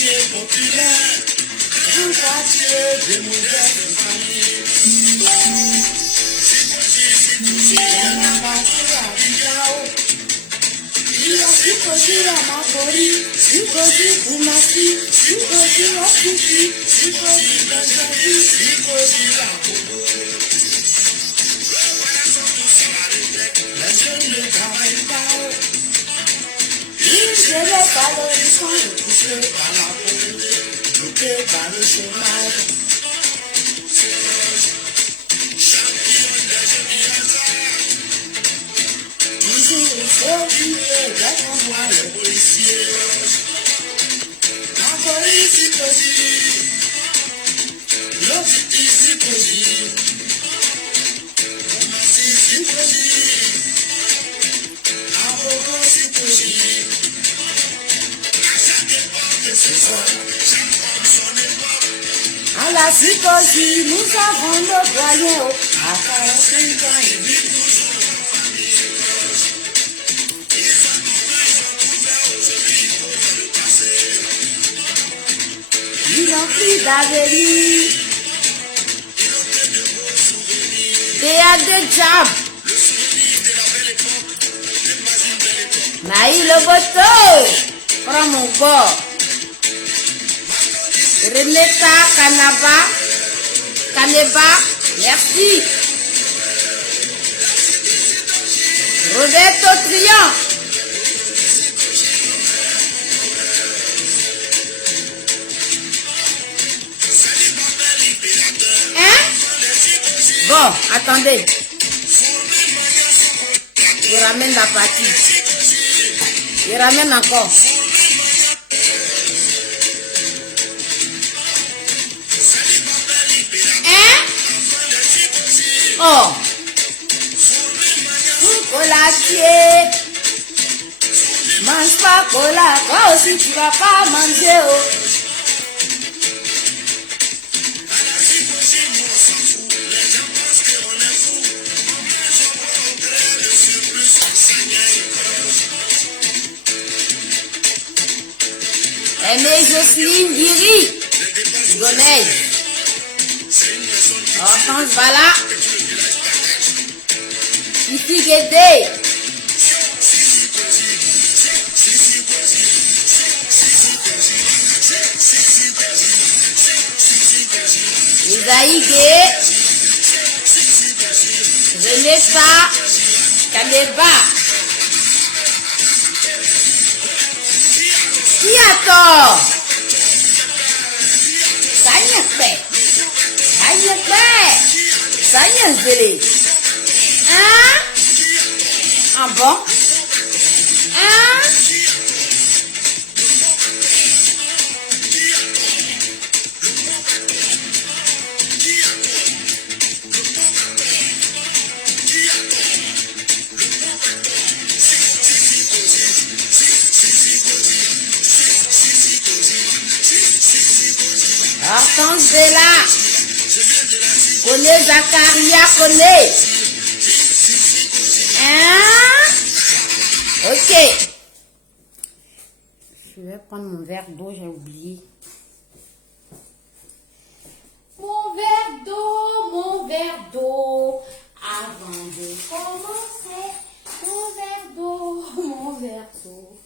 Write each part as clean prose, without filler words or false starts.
quartier populaire, un quartier de moderne famille. Il y a ma partie à Bidao. Il y a Sikoji à Makori, Sikoji Kumasi, Sikoji à Kuki, Sikoji Benjavi, Sikoji à Kobo. Les jeunes ne travaillent pas. Ils se lèvent à l'horizon, poussés par la pauvreté, bloqués par le chômage. Moi les policiers, la police est possible, l'autre c'est possible, c'est possible, avocat c'est possible, à chaque époque que ce soit, chaque homme son époque. À la psychologie, nous avons le moyen, à 45 ans et vit toujours. Ils ont pris d'avenir. They are the job. Naï le boto. Prends mon bord. Reneta Kaneba. Merci. Roberto Trian. Bon, attendez. Il ramène la partie. Il ramène encore. Hein? Oh. Chocolatier. Mange pas cola. Toi aussi tu vas pas manger. Oh. Mais je suis une guérie. Gonneille. Hortense Bala. Ici Guédé. Isaïe Gué. Renessa Kaneba. Qui attend? Ça y est fait. Hein? Ah bon? Hein? Hortense Bella. Connais Zakaria, connais. Hein? Ok. Je vais prendre mon verre d'eau, j'ai oublié. Mon verre d'eau. Avant de commencer, mon verre d'eau.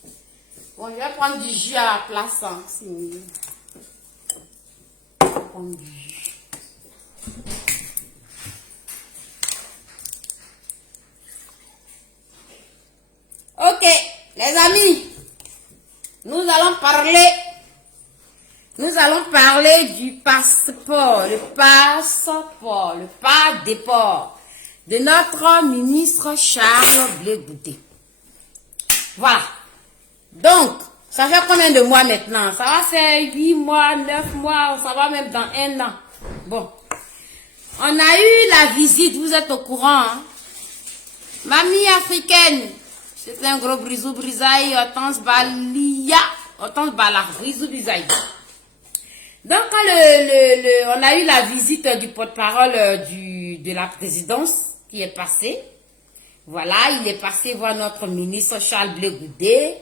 Bon, je vais prendre du jus à la place. Hein, c'est mieux. Prendre du jus. Ok, les amis, nous allons parler du passeport, le pas-déport de notre ministre Charles Blé Goudé. Voilà. Donc, ça fait combien de mois maintenant? Ça va faire 8 mois, 9 mois, ça va même dans 1 an. Bon. On a eu la visite, vous êtes au courant, hein? Mamie africaine. C'est un gros brisou brisaille, Hortense Balia, Hortense Bala, brisou brisaille. Donc, quand on a eu la visite du porte-parole de la présidence qui est passé. Voilà, il est passé voir notre ministre Charles Blé Goudé.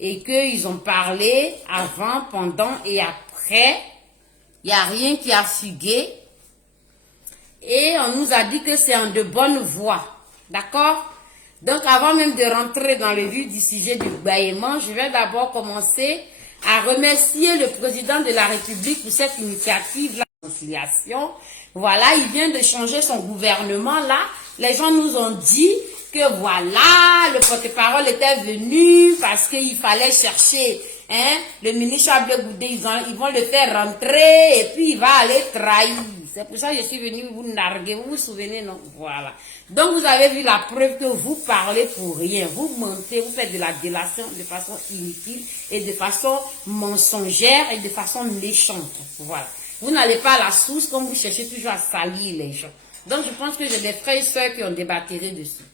et qu'ils ont parlé avant, pendant et après. Il n'y a rien qui a fugué. Et on nous a dit que c'est en de bonne voie. D'accord? Donc, avant même de rentrer dans le vif du sujet du bâillement, je vais d'abord commencer à remercier le président de la République pour cette initiative, la réconciliation. Voilà, il vient de changer son gouvernement là. Les gens nous ont dit que voilà, le porte-parole était venu parce qu'il fallait chercher le ministre Chablé Goudé. Ils vont le faire rentrer et puis il va aller trahir. C'est pour ça que je suis venu vous narguer. Vous vous souvenez, non? Voilà. Donc, vous avez vu la preuve que vous parlez pour rien. Vous mentez, vous faites de la délation de façon inutile et de façon mensongère et de façon méchante. Voilà. Vous n'allez pas à la source comme vous cherchez toujours à salir les gens. Donc, je pense que j'ai des frères et sœurs qui ont débattu dessus.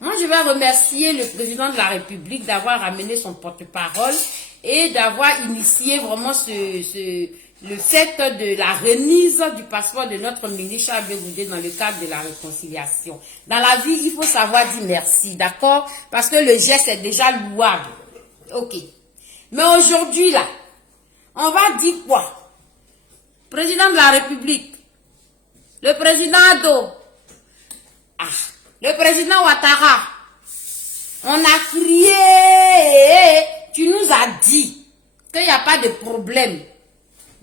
Moi, je vais remercier le président de la République d'avoir amené son porte-parole et d'avoir initié vraiment le fait de la remise du passeport de notre ministre Chablé Goudé dans le cadre de la réconciliation. Dans la vie, il faut savoir dire merci, d'accord? Parce que le geste est déjà louable. Ok. Mais aujourd'hui, là, on va dire quoi? Président de la République, le président Ado, le président Ouattara, on a crié, tu nous as dit qu'il n'y a pas de problème.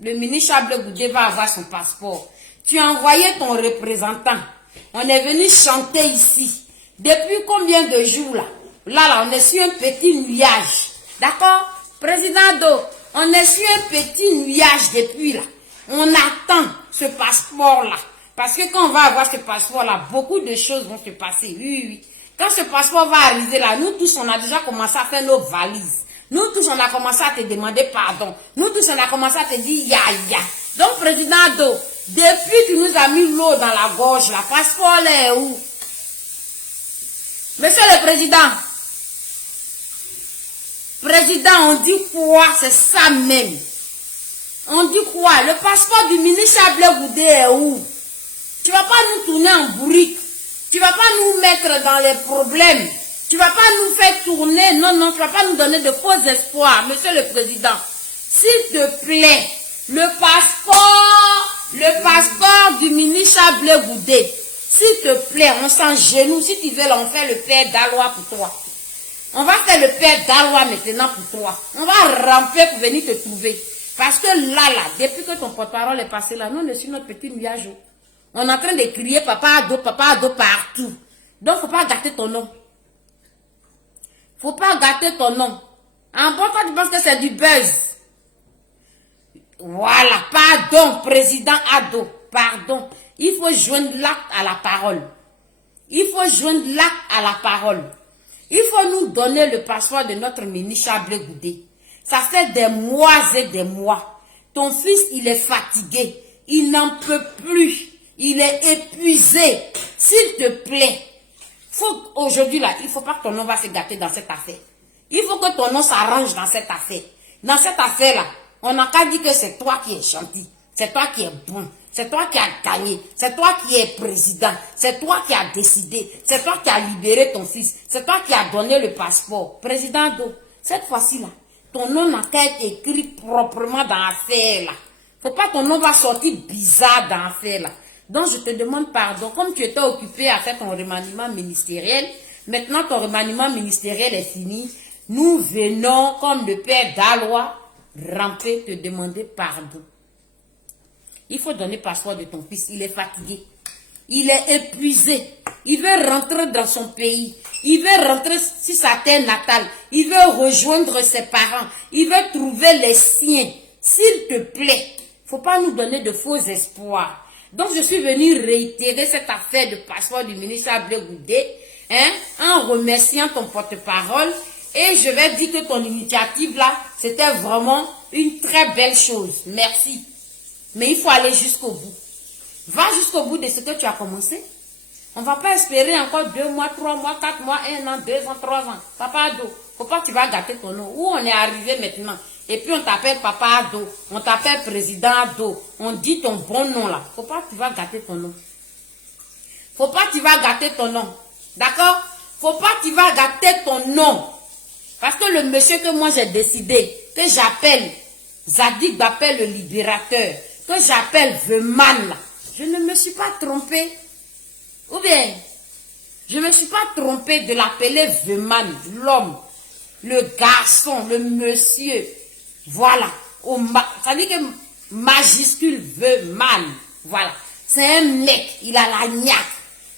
Le ministre Chablé Goudé va avoir son passeport. Tu as envoyé ton représentant. On est venu chanter ici. Depuis combien de jours là? Là, on est sur un petit nuage. D'accord? Président Do, on est sur un petit nuage depuis là. On attend ce passeport là. Parce que quand on va avoir ce passeport là, beaucoup de choses vont se passer. Oui, oui. Quand ce passeport va arriver là, nous tous, on a déjà commencé à faire nos valises. Nous tous, on a commencé à te demander pardon. Nous tous, on a commencé à te dire ya ya. Donc, président Do, depuis que tu nous as mis l'eau dans la gorge, la passeport là est où? Monsieur le président, on dit quoi? C'est ça même. On dit quoi? Le passeport du ministre Chablé Goudé est où? Tu vas pas nous tourner en bourrique. Tu vas pas nous mettre dans les problèmes. Tu vas pas nous faire tourner. Non, non, tu vas pas nous donner de faux espoirs, monsieur le président. S'il te plaît, le passeport du ministre Chablé Goudé, s'il te plaît, on s'engenouille. Si tu veux, on fait le père d'Alois pour toi. On va faire le père d'Alois maintenant pour toi. On va ramper pour venir te trouver. Parce que là, depuis que ton porte-parole est passé là, nous, on est sur notre petit nuage. On est en train de crier papa Ado partout. Donc, faut pas gâter ton nom. Faut pas gâter ton nom. En bon temps, tu penses que c'est du buzz. Voilà, pardon, président Ado, pardon. Il faut joindre l'acte à la parole. Il faut joindre l'acte à la parole. Il faut nous donner le passeport de notre ministre Chablé Goudé. Ça fait des mois et des mois. Ton fils, il est fatigué. Il n'en peut plus. Il est épuisé. S'il te plaît, aujourd'hui là, il ne faut pas que ton nom va se gâter dans cette affaire. Il faut que ton nom s'arrange dans cette affaire. Dans cette affaire-là, on n'a qu'à dire que c'est toi qui es gentil. C'est toi qui es bon. C'est toi qui as gagné. C'est toi qui es président. C'est toi qui as décidé. C'est toi qui as libéré ton fils. C'est toi qui as donné le passeport. Président Do, cette fois-ci-là, ton nom n'a qu'à être écrit proprement dans l'affaire là. Faut pas que ton nom va sortir bizarre dans l'affaire là. Donc, je te demande pardon. Comme tu étais occupé à faire ton remaniement ministériel, maintenant ton remaniement ministériel est fini. Nous venons, comme le père d'Alois, ramper, te demander pardon. Il faut donner le passeport de ton fils. Il est fatigué. Il est épuisé. Il veut rentrer dans son pays. Il veut rentrer sur sa terre natale. Il veut rejoindre ses parents. Il veut trouver les siens. S'il te plaît, faut pas nous donner de faux espoirs. Donc, je suis venu réitérer cette affaire de passeport du ministre Chablé Goudé, en remerciant ton porte-parole. Et je vais dire que ton initiative là, c'était vraiment une très belle chose. Merci. Mais il faut aller jusqu'au bout. Va jusqu'au bout de ce que tu as commencé. On ne va pas espérer encore 2 mois, 3 mois, 4 mois, 1 an, 2 ans, 3 ans. Papa Ado, faut pas que tu vas gâter ton nom. Où on est arrivé maintenant? Et puis on t'appelle Papa Ado, on t'appelle Président Ado. On dit ton bon nom là. Faut pas que tu vas gâter ton nom. Faut pas que tu vas gâter ton nom. D'accord? Faut pas que tu vas gâter ton nom. Parce que le monsieur que moi j'ai décidé, que j'appelle, Zadig m'appelle le libérateur, que j'appelle Veman, je ne me suis pas trompée. Ou bien, je ne me suis pas trompée de l'appeler Veman, l'homme, le garçon, le monsieur. Voilà. Ça veut dire que majuscule Veman. Voilà. C'est un mec, il a la niaque.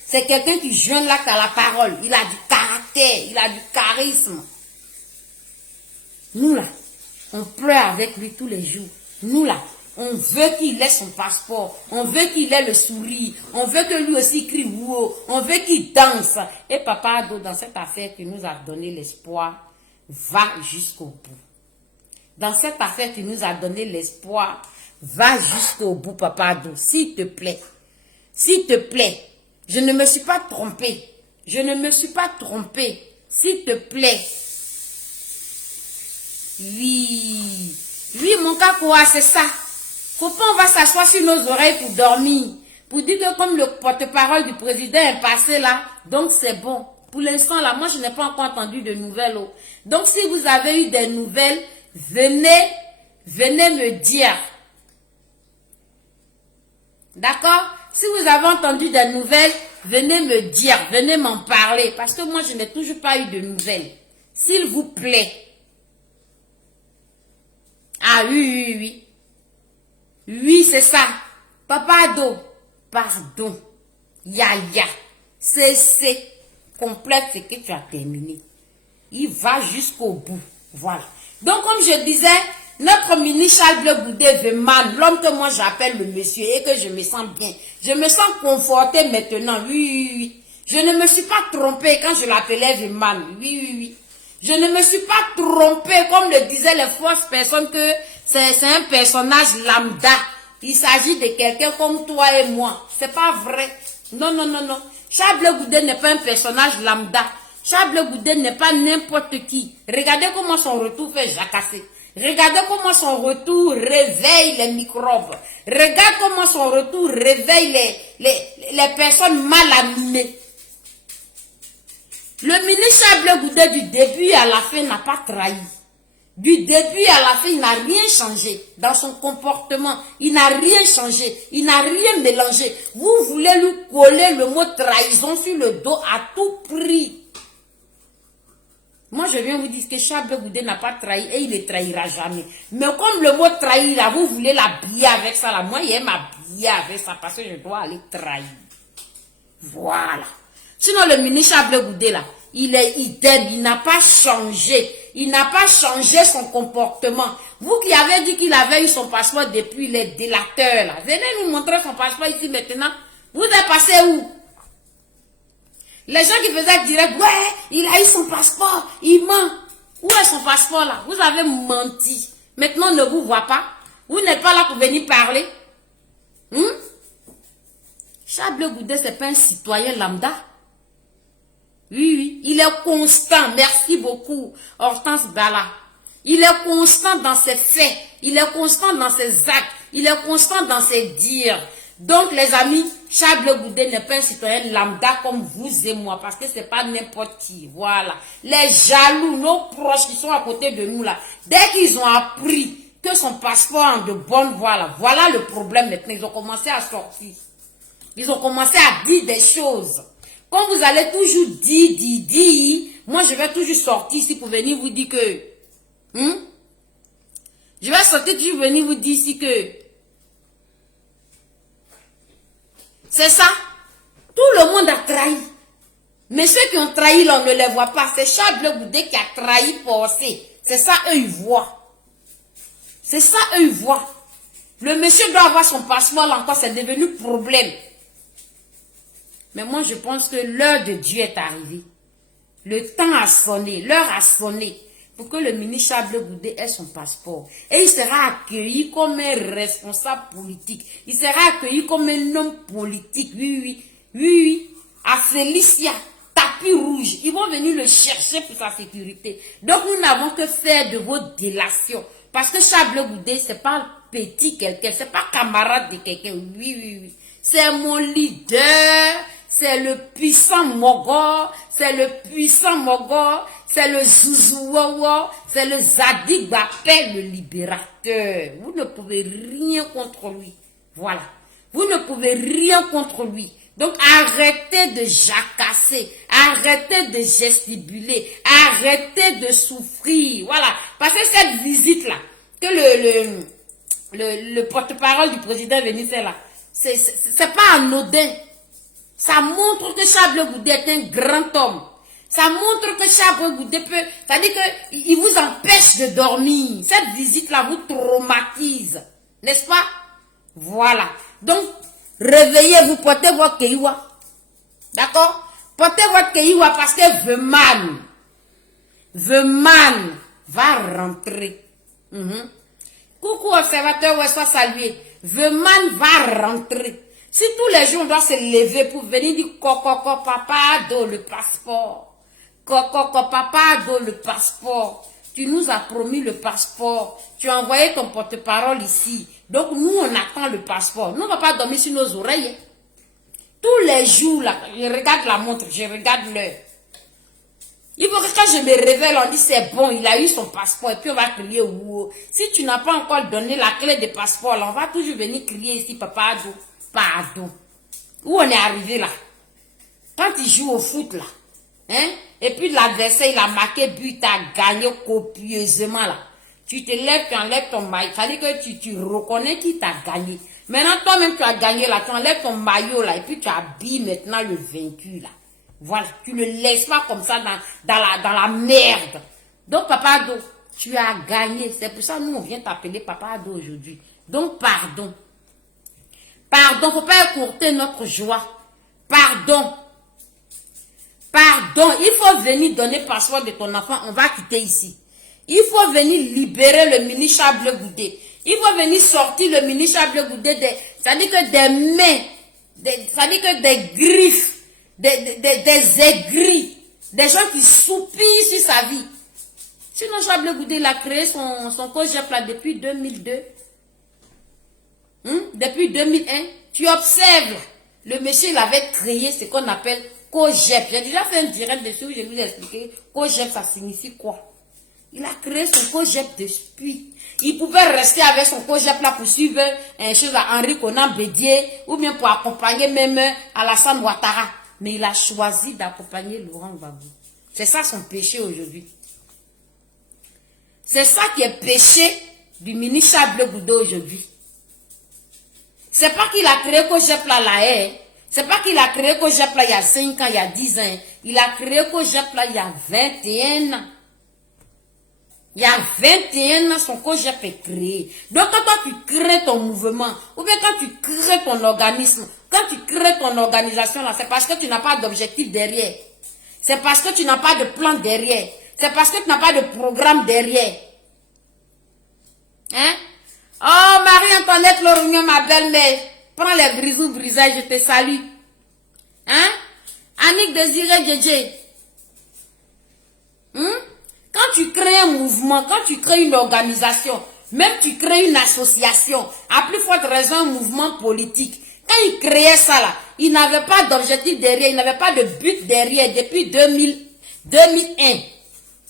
C'est quelqu'un qui joint là à la parole. Il a du caractère, il a du charisme. Nous là, on pleure avec lui tous les jours. Nous là, on veut qu'il ait son passeport. On veut qu'il ait le sourire. On veut que lui aussi crie wow. On veut qu'il danse. Et Papa Ado, dans cette affaire qui nous a donné l'espoir, va jusqu'au bout. Dans cette affaire qui nous a donné l'espoir, va jusqu'au bout, Papa Ado. S'il te plaît. S'il te plaît. Je ne me suis pas trompée. Je ne me suis pas trompée. S'il te plaît. Oui. Oui, mon cacoa, c'est ça. Faut pas on va s'asseoir sur nos oreilles pour dormir. Pour dire que comme le porte-parole du président est passé là, donc c'est bon. Pour l'instant là, moi je n'ai pas encore entendu de nouvelles. Oh. Donc si vous avez eu des nouvelles, venez me dire. D'accord? Si vous avez entendu des nouvelles, venez me dire, venez m'en parler. Parce que moi je n'ai toujours pas eu de nouvelles. S'il vous plaît. Ah oui. Oui, c'est ça. Papa Ado, pardon. Yaya, c'est complète ce que tu as terminé. Il va jusqu'au bout. Voilà. Donc, comme je disais, notre ministre Charles Bleu Goudé Veman, l'homme que moi j'appelle le monsieur et que je me sens bien. Je me sens confortée maintenant. Oui. Je ne me suis pas trompée quand je l'appelais Veman. Oui. Je ne me suis pas trompée, comme le disaient les fausses personnes, que c'est un personnage lambda. Il s'agit de quelqu'un comme toi et moi. C'est pas vrai. Non. Charles Bleu Goudé n'est pas un personnage lambda. Charles Bleu Goudé n'est pas n'importe qui. Regardez comment son retour fait jacasser. Regardez comment son retour réveille les microbes. Regarde comment son retour réveille les personnes mal animées. Le ministre Charles Bleu Goudé du début à la fin n'a pas trahi. Du début à la fin, il n'a rien changé dans son comportement. Il n'a rien changé. Il n'a rien mélangé. Vous voulez lui coller le mot trahison sur le dos à tout prix. Moi, je viens vous dire que Charles Bleu Goudé n'a pas trahi et il ne trahira jamais. Mais comme le mot trahir, là, vous voulez l'habiller avec ça, là. Moi, il aime m'habiller avec ça parce que je dois aller trahir. Voilà. Sinon, le ministre Charles Bleu Goudé, là, il est idem, il n'a pas changé. Il n'a pas changé son comportement. Vous qui avez dit qu'il avait eu son passeport depuis les délateurs, là. Venez nous montrer son passeport ici maintenant. Vous êtes passé où? Les gens qui faisaient direct, ouais, il a eu son passeport, il ment. Où est son passeport là? Vous avez menti. Maintenant, on ne vous voit pas. Vous n'êtes pas là pour venir parler. Charles Bleu Goudé, ce n'est pas un citoyen lambda. Oui. Il est constant. Merci beaucoup, Hortense Bala. Il est constant dans ses faits. Il est constant dans ses actes. Il est constant dans ses dires. Donc, les amis, Charles Bleu Goudé n'est pas un citoyen lambda comme vous et moi. Parce que ce n'est pas n'importe qui. Voilà. Les jaloux, nos proches qui sont à côté de nous là. Dès qu'ils ont appris que son passeport en de bonne voie là. Voilà le problème maintenant. Ils ont commencé à sortir. Ils ont commencé à dire des choses. Quand vous allez toujours dire, moi je vais toujours sortir ici pour venir vous dire que... Je vais sortir toujours venir vous dire ici que... C'est ça. Tout le monde a trahi. Mais ceux qui ont trahi, là, on ne les voit pas. C'est Charles Bleu Goudé qui a trahi Porcé. C'est ça, eux, ils voient. C'est ça, eux, ils voient. Le monsieur doit avoir son passeport, là encore, c'est devenu problème. Mais moi, je pense que l'heure de Dieu est arrivée. Le temps a sonné, l'heure a sonné pour que le ministre Charles Bleu Goudé ait son passeport. Et il sera accueilli comme un responsable politique. Il sera accueilli comme un homme politique. Oui. À Félicia, tapis rouge. Ils vont venir le chercher pour sa sécurité. Donc, nous n'avons que faire de vos délations. Parce que Charles Bleu Goudé, ce n'est pas petit quelqu'un, ce n'est pas camarade de quelqu'un. Oui. C'est mon leader. C'est le puissant Mogor, c'est le Zouzouawa, c'est le Zadig Bapé, le libérateur. Vous ne pouvez rien contre lui. Voilà. Vous ne pouvez rien contre lui. Donc arrêtez de jacasser, arrêtez de gesticuler, arrêtez de souffrir. Voilà. Parce que cette visite-là, que le porte-parole du président est venu faire là, c'est pas anodin. Ça montre que Charles Goudé est un grand homme. Ça montre que Charles Goudé peut... C'est-à-dire qu'il vous empêche de dormir. Cette visite-là vous traumatise. N'est-ce pas? Voilà. Donc, réveillez-vous, portez votre kéiwa. D'accord? Portez votre kéiwa parce que Veman va rentrer. Coucou observateur, ouais, soit salué. Veman va rentrer. Si tous les jours on doit se lever pour venir dire coco papa do le passeport. Coco papa do le passeport. Tu nous as promis le passeport. Tu as envoyé ton porte-parole ici. Donc nous on attend le passeport. Nous on ne va pas dormir sur nos oreilles. Tous les jours là, je regarde la montre, je regarde l'heure. Il faut que quand je me réveille, on dit c'est bon, il a eu son passeport et puis on va crier wow. Si tu n'as pas encore donné la clé de passeport, là, on va toujours venir crier ici papa do. Pardon. Où on est arrivé là? Quand il joue au foot là, hein? Et puis l'adversaire il a marqué but, il a gagné copieusement là. Tu te lèves, tu enlèves ton maillot. Ça veut dire que tu reconnais qui t'a gagné. Maintenant toi-même tu as gagné là, tu enlèves ton maillot là et puis tu habilles maintenant le vaincu là. Voilà, tu ne laisses pas comme ça dans la merde. Donc Papa Ado, tu as gagné. C'est pour ça que nous on vient t'appeler Papa Ado aujourd'hui. Donc pardon. Pardon, faut pas écourter notre joie. Pardon. Pardon, il faut venir donner passeport de ton enfant. On va quitter ici. Il faut venir libérer le ministre Charles Goudé. Il faut venir sortir le ministre Charles Goudé. C'est-à-dire que des mains, c'est-à-dire que des griffes, des aigris, des gens qui soupirent sur sa vie. Sinon, Charles Goudé, il a créé son COGEP là depuis 2002. Depuis 2001, tu observes, le monsieur il avait créé ce qu'on appelle COGEP. J'ai déjà fait un direct dessus où je vous ai expliqué COGEP ça signifie quoi. Il a créé son COGEP depuis. Il pouvait rester avec son COGEP là pour suivre un chose à Henri Konan Bédier ou bien pour accompagner même Alassane Ouattara. Mais il a choisi d'accompagner Laurent Gbagbo. C'est ça son péché aujourd'hui. C'est ça qui est péché du ministre Charles Goudé aujourd'hui. C'est pas qu'il a créé COGEP là, c'est pas qu'il a créé COGEP là il y a 5 ans, il y a 10 ans. Il a créé COGEP là il y a 21 ans. Il y a 21 ans, son COGEP est créé. Donc quand toi tu crées ton mouvement, ou bien quand tu crées ton organisme, quand tu crées ton organisation là, c'est parce que tu n'as pas d'objectif derrière. C'est parce que tu n'as pas de plan derrière. C'est parce que tu n'as pas de programme derrière. Hein? Oh, Marie-Antoinette Lorignon, ma belle-mère, prends les brisous brisailles, je te salue. Hein? Annick Désiré Djedje. Quand tu crées un mouvement, quand tu crées une organisation, même tu crées une association, à plus forte raison un mouvement politique, quand il créait ça là, il n'avait pas d'objectif derrière, il n'avait pas de but derrière depuis 2001.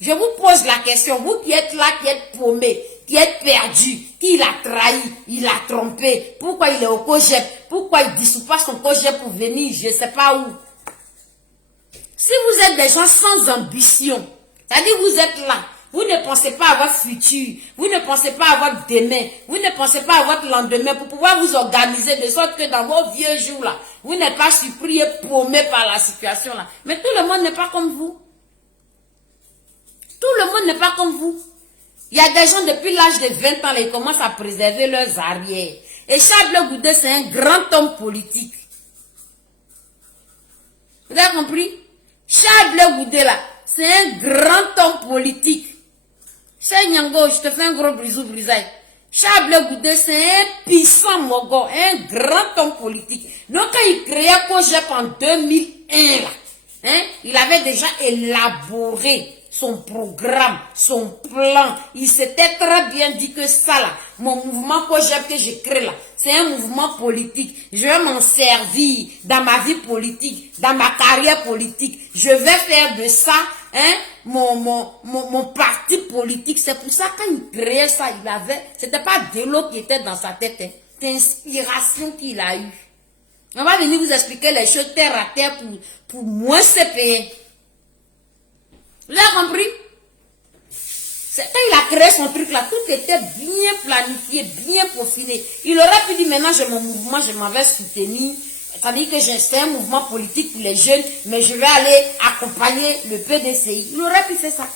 Je vous pose la question, vous qui êtes là, qui êtes paumés, qui êtes perdus, qui il a trahi, il a trompé, pourquoi il est au COGEP, pourquoi il ne dissout pas son COGEP pour venir, je ne sais pas où. Si vous êtes des gens sans ambition, c'est-à-dire vous êtes là, vous ne pensez pas à votre futur, vous ne pensez pas à votre demain, vous ne pensez pas à votre lendemain pour pouvoir vous organiser de sorte que dans vos vieux jours là, vous n'êtes pas surpris et paumé par la situation là. Mais tout le monde n'est pas comme vous. Tout le monde n'est pas comme vous. Il y a des gens depuis l'âge de 20 ans, là, ils commencent à préserver leurs arrières. Et Charles Goudé, c'est un grand homme politique. Vous avez compris? Charles Goudé, là, c'est un grand homme politique. Cheikh Nyango, je te fais un gros brisou brisaille. Charles Goudé, c'est un puissant mogo, un grand homme politique. Donc, quand il créait COGEP en 2001, là, hein, il avait déjà élaboré son programme, son plan. Il s'était très bien dit que ça là, mon mouvement COGEP que j'ai créé là, c'est un mouvement politique. Je vais m'en servir dans ma vie politique, dans ma carrière politique. Je vais faire de ça hein, mon parti politique. C'est pour ça, quand il créait ça, c'était pas de l'eau qui était dans sa tête, hein. C'est l'inspiration qu'il a eue. On va venir vous expliquer les choses terre à terre pour moins se payer. Vous avez compris? Quand il a créé son truc là, tout était bien planifié, bien peaufiné. Il aurait pu dire maintenant j'ai mon mouvement, je m'en vais soutenir. C'est-à-dire que c'est un mouvement politique pour les jeunes, mais je vais aller accompagner le PDCI. Il aurait pu faire ça.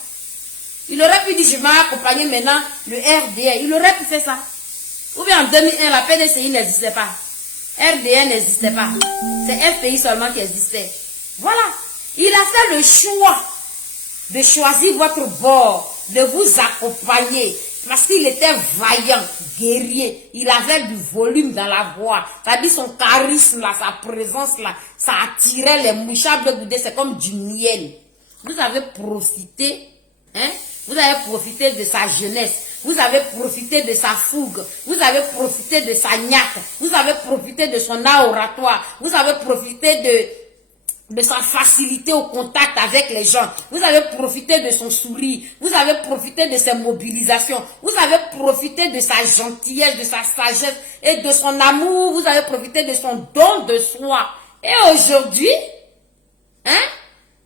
Il aurait pu dire je vais accompagner maintenant le RDR. Il aurait pu faire ça. Ou bien en 2001, la PDCI n'existait pas. RDR n'existait pas. C'est FPI seulement qui existait. Voilà. Il a fait le choix de choisir votre bord, de vous accompagner, parce qu'il était vaillant, guerrier, il avait du volume dans la voix, c'est-à-dire son charisme là, sa présence là, ça attirait les mouchards de Goudé, c'est comme du miel. Vous avez profité, hein, vous avez profité de sa jeunesse, vous avez profité de sa fougue, vous avez profité de sa niaque, vous avez profité de son art oratoire, vous avez profité de sa facilité au contact avec les gens. Vous avez profité de son sourire. Vous avez profité de ses mobilisations. Vous avez profité de sa gentillesse, de sa sagesse et de son amour. Vous avez profité de son don de soi. Et aujourd'hui, hein,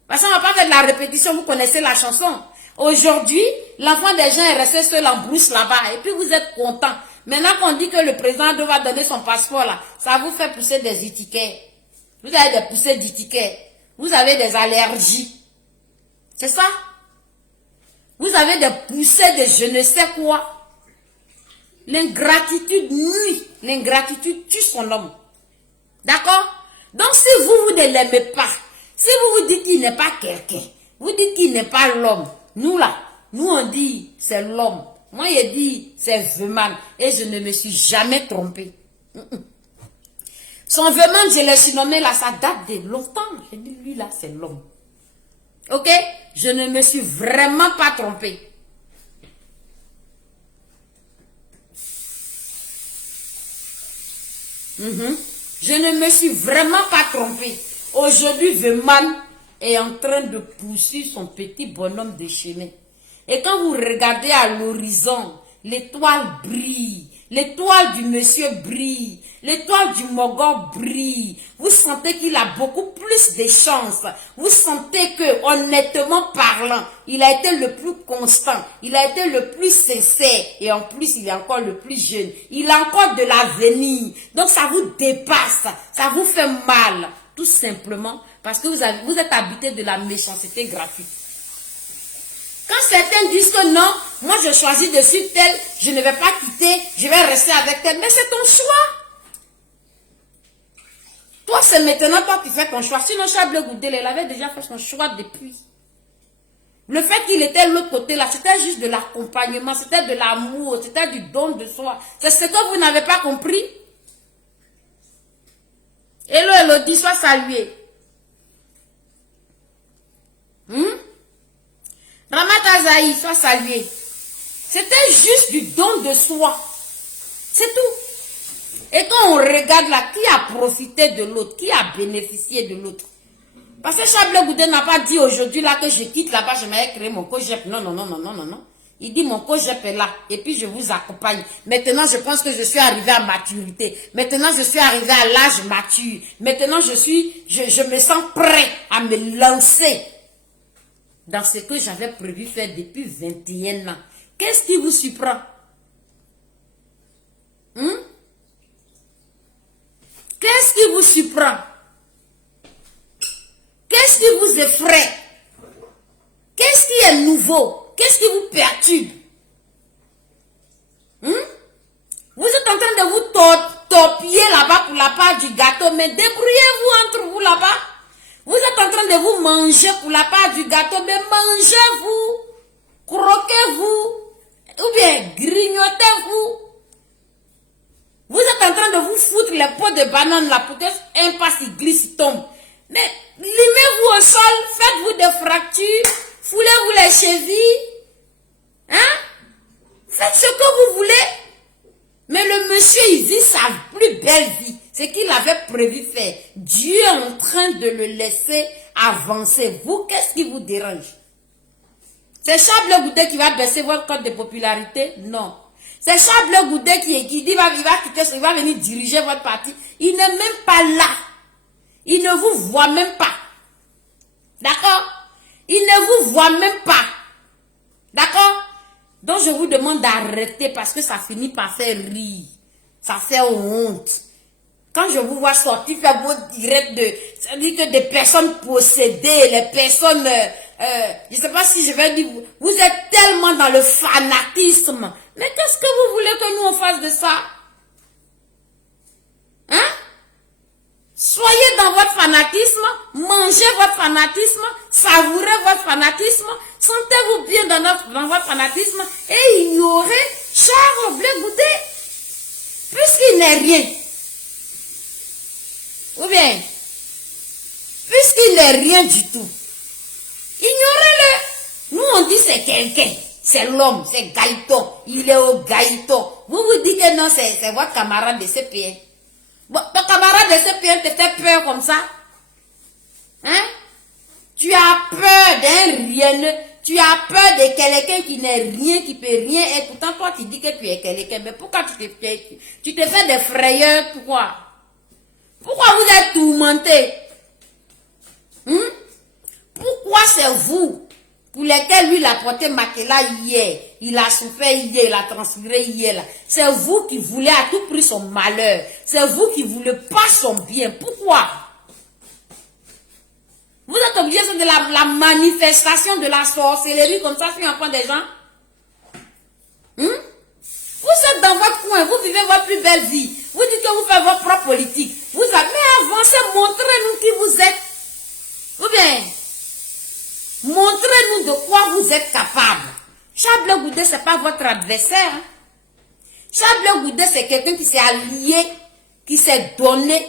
parce qu'on va pas faire de la répétition, vous connaissez la chanson. Aujourd'hui, l'enfant des gens est resté seul en brousse là-bas. Et puis vous êtes content. Maintenant qu'on dit que le président doit donner son passeport là, ça vous fait pousser des étiquettes. Vous avez des poussées d'étiquettes. Vous avez des allergies. C'est ça? Vous avez des poussées de je ne sais quoi. L'ingratitude nuit. L'ingratitude tue son homme. D'accord? Donc si vous ne l'aimez pas, si vous vous dites qu'il n'est pas quelqu'un, vous dites qu'il n'est pas l'homme, nous là, nous on dit c'est l'homme. Moi je dis c'est Veman et je ne me suis jamais trompé. Son Veman, je l'ai surnommé là, ça date de longtemps. J'ai dit, lui là, c'est l'homme. Ok? Je ne me suis vraiment pas trompé. Je ne me suis vraiment pas trompé. Aujourd'hui, Veman est en train de poursuivre son petit bonhomme de chemin. Et quand vous regardez à l'horizon, l'étoile brille. L'étoile du monsieur brille. L'étoile du Mogor brille. Vous sentez qu'il a beaucoup plus de chance. Vous sentez que, honnêtement parlant, il a été le plus constant. Il a été le plus sincère. Et en plus, il est encore le plus jeune. Il a encore de l'avenir. Donc, ça vous dépasse. Ça vous fait mal. Tout simplement parce que vous êtes habité de la méchanceté gratuite. Quand certains disent que non, moi je choisis de suivre tel, je ne vais pas quitter, je vais rester avec tel. Mais c'est ton choix. Toi, c'est maintenant toi qui fais ton choix. Sinon, Charles Goudel, il avait déjà fait son choix depuis. Le fait qu'il était de l'autre côté là, c'était juste de l'accompagnement, c'était de l'amour, c'était du don de soi. C'est ce que vous n'avez pas compris. Hello, Elodie, sois salué. Ramata Zaï, sois salué. C'était juste du don de soi. C'est tout. Et quand on regarde là, qui a profité de l'autre, qui a bénéficié de l'autre. Parce que Chablé Goudé n'a pas dit aujourd'hui là que je quitte là-bas, je m'avais créé mon cogep. Non, non, non, non, non, non, non. Il dit mon cogep est là et puis je vous accompagne. Maintenant, je pense que je suis arrivé à maturité. Maintenant, je suis arrivé à l'âge mature. Maintenant, je me sens prêt à me lancer dans ce que j'avais prévu faire depuis 21 ans. Qu'est-ce qui vous surprend? Qu'est-ce qui vous surprend? Qu'est-ce qui vous effraie? Qu'est-ce qui est nouveau? Qu'est-ce qui vous perturbe? Vous êtes en train de vous torpiller là-bas pour la part du gâteau, mais débrouillez-vous entre vous là-bas. Vous êtes en train de vous manger pour la part du gâteau, mais mangez-vous, croquez-vous, ou bien grignotez-vous. Vous êtes en train de vous foutre les pots de banane là pour qu'un pas s'y glisse, tombe. Mais limez-vous au sol, faites-vous des fractures, foulez-vous les chevilles. Hein? Faites ce que vous voulez. Mais le monsieur, il vit sa plus belle vie. Ce qu'il avait prévu faire. Dieu est en train de le laisser avancer. Vous, qu'est-ce qui vous dérange? C'est Charles Goudé qui va baisser votre code de popularité? Non. C'est Charles Goudé qui dit il va venir diriger votre parti. Il n'est même pas là. Il ne vous voit même pas. D'accord? Il ne vous voit même pas. D'accord? Donc je vous demande d'arrêter parce que ça finit par faire rire. Ça fait honte. Quand je vous vois sortir faire votre direct ça dit que des personnes possédées, les personnes, je ne sais pas si je vais dire, vous êtes tellement dans le fanatisme. Mais qu'est-ce que vous voulez que nous on fasse de ça? Hein? Soyez dans votre fanatisme, mangez votre fanatisme, savourez votre fanatisme, sentez-vous bien dans votre fanatisme et ignorez Charles Blé Goudé, puisqu'il n'est rien. Ou bien, puisqu'il n'est rien du tout, ignorez-le. Nous on dit c'est quelqu'un, c'est l'homme, c'est Gaïton, il est au Gaïton. Vous vous dites que non, c'est votre camarade de CPN. Bon, ton camarade de CPN te fait peur comme ça. Hein? Tu as peur d'un rien. Tu as peur de quelqu'un qui n'est rien, qui peut rien. Et pourtant, toi, tu dis que tu es quelqu'un. Mais pourquoi tu te fais des frayeurs? Pourquoi? Pourquoi vous êtes tourmenté? Pourquoi c'est vous pour lesquels lui il a porté matelas hier, il a souffert hier, il a transpiré hier. C'est vous qui voulez à tout prix son malheur. C'est vous qui voulez pas son bien. Pourquoi? Vous êtes obligé de la manifestation de la sorcellerie comme ça sur l'enfant des gens? Vous êtes dans votre coin, vous vivez votre plus belle vie. Vous dites que vous faites votre propre politique. Vous avez, mais avancez, montrez-nous qui vous êtes. Ou bien, montrez-nous de quoi vous êtes capable. Charles Goudé, ce n'est pas votre adversaire. Hein? Charles Goudé, c'est quelqu'un qui s'est allié, qui s'est donné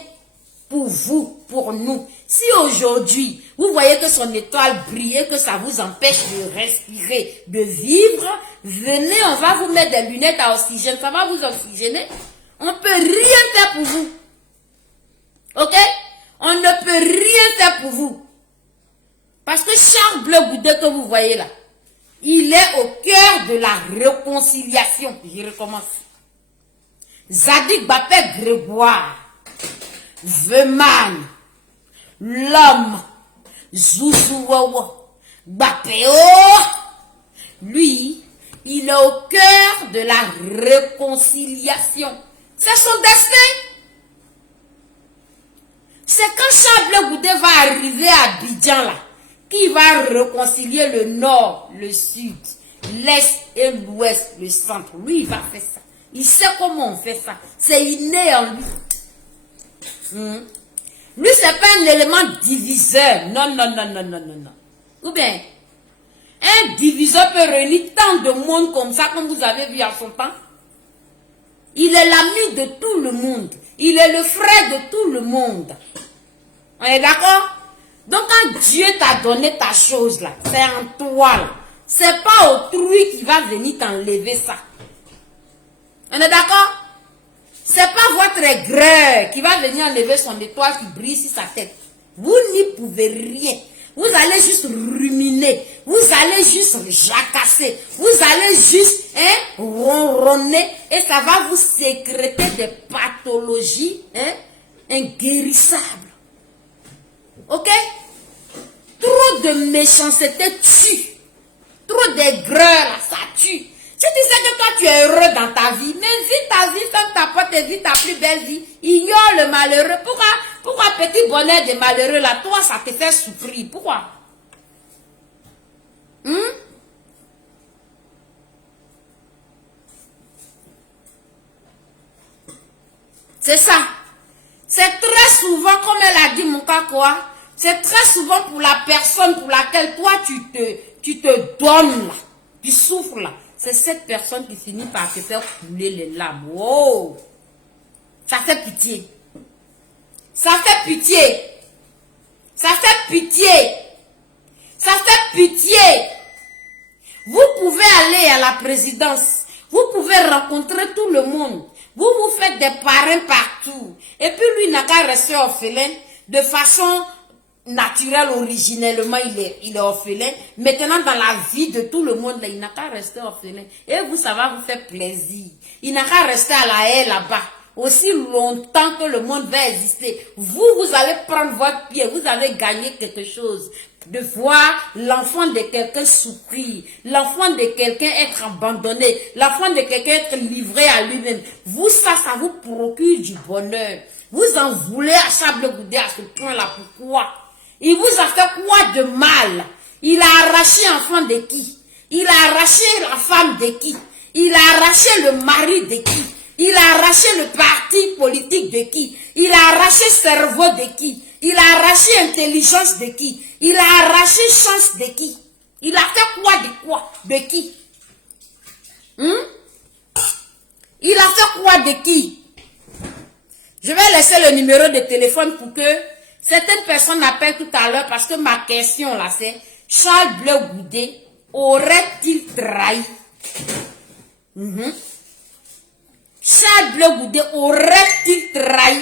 pour vous, pour nous. Si aujourd'hui, vous voyez que son étoile brille, que ça vous empêche de respirer, de vivre, venez, on va vous mettre des lunettes à oxygène, ça va vous oxygéner. On ne peut rien faire pour vous. Ok? On ne peut rien faire pour vous. Parce que Charles Goudé que vous voyez là, il est au cœur de la réconciliation. Je recommence. Zadig Bapé Grégoire, Veman, l'homme, Zouzouawa, Bapéo, lui, il est au cœur de la réconciliation. C'est son destin. C'est quand Charles Goudé va arriver à Abidjan là, qui va réconcilier le nord, le sud, l'est et l'ouest, le centre. Lui, il va faire ça. Il sait comment on fait ça. C'est inné en lui. Lui, c'est pas un élément diviseur. Non, non, non, non, non, non, non. Ou bien, un diviseur peut réunir tant de monde comme ça, comme vous avez vu à son temps. Il est l'ami de tout le monde. Il est le frère de tout le monde. On est d'accord? Donc, quand Dieu t'a donné ta chose là, c'est en toi là. C'est pas autrui qui va venir t'enlever ça. On est d'accord? C'est pas votre aigreur qui va venir enlever son étoile qui brille sur sa tête. Vous n'y pouvez rien. Vous allez juste ruminer. Vous allez juste jacasser. Vous allez juste ronronner. Et ça va vous sécréter des pathologies inguérissables. Ok? Trop de méchanceté tue. Trop d'aigreur, ça tue. Si tu sais que toi tu es heureux dans ta vie, mais vis ta vie comme ta pote et vis ta plus belle vie, ignore le malheureux. Pourquoi petit bonheur des malheureux là, toi ça te fait souffrir? Pourquoi? C'est ça. C'est très souvent, comme elle a dit mon cas quoi, c'est très souvent pour la personne pour laquelle toi tu te donnes là, tu souffres là. C'est cette personne qui finit par te faire couler les larmes. Wow! Ça fait pitié. Ça fait pitié. Ça fait pitié. Ça fait pitié. Vous pouvez aller à la présidence. Vous pouvez rencontrer tout le monde. Vous vous faites des parrains partout. Et puis lui n'a qu'à rester orphelin de façon naturel, originellement, il est orphelin. Maintenant, dans la vie de tout le monde, là, il n'a qu'à rester orphelin. Et vous, ça va vous faire plaisir. Il n'a qu'à rester à la haie là-bas. Aussi longtemps que le monde va exister. Vous allez prendre votre pied. Vous avez gagné quelque chose. De voir l'enfant de quelqu'un souffrir. L'enfant de quelqu'un être abandonné. L'enfant de quelqu'un être livré à lui-même. Vous, ça vous procure du bonheur. Vous en voulez à Chable Goudé à ce point-là. Pourquoi? Il vous a fait quoi de mal? Il a arraché l'enfant de qui? Il a arraché la femme de qui? Il a arraché le mari de qui? Il a arraché le parti politique de qui? Il a arraché le cerveau de qui? Il a arraché l'intelligence de qui? Il a arraché chance de qui? Il a fait quoi de quoi? De qui? Il a fait quoi de qui? Je vais laisser le numéro de téléphone pour que certaines personnes appellent tout à l'heure parce que ma question là c'est Charles Bleu Goudé aurait-il trahi? Charles Bleu Goudé aurait-il trahi?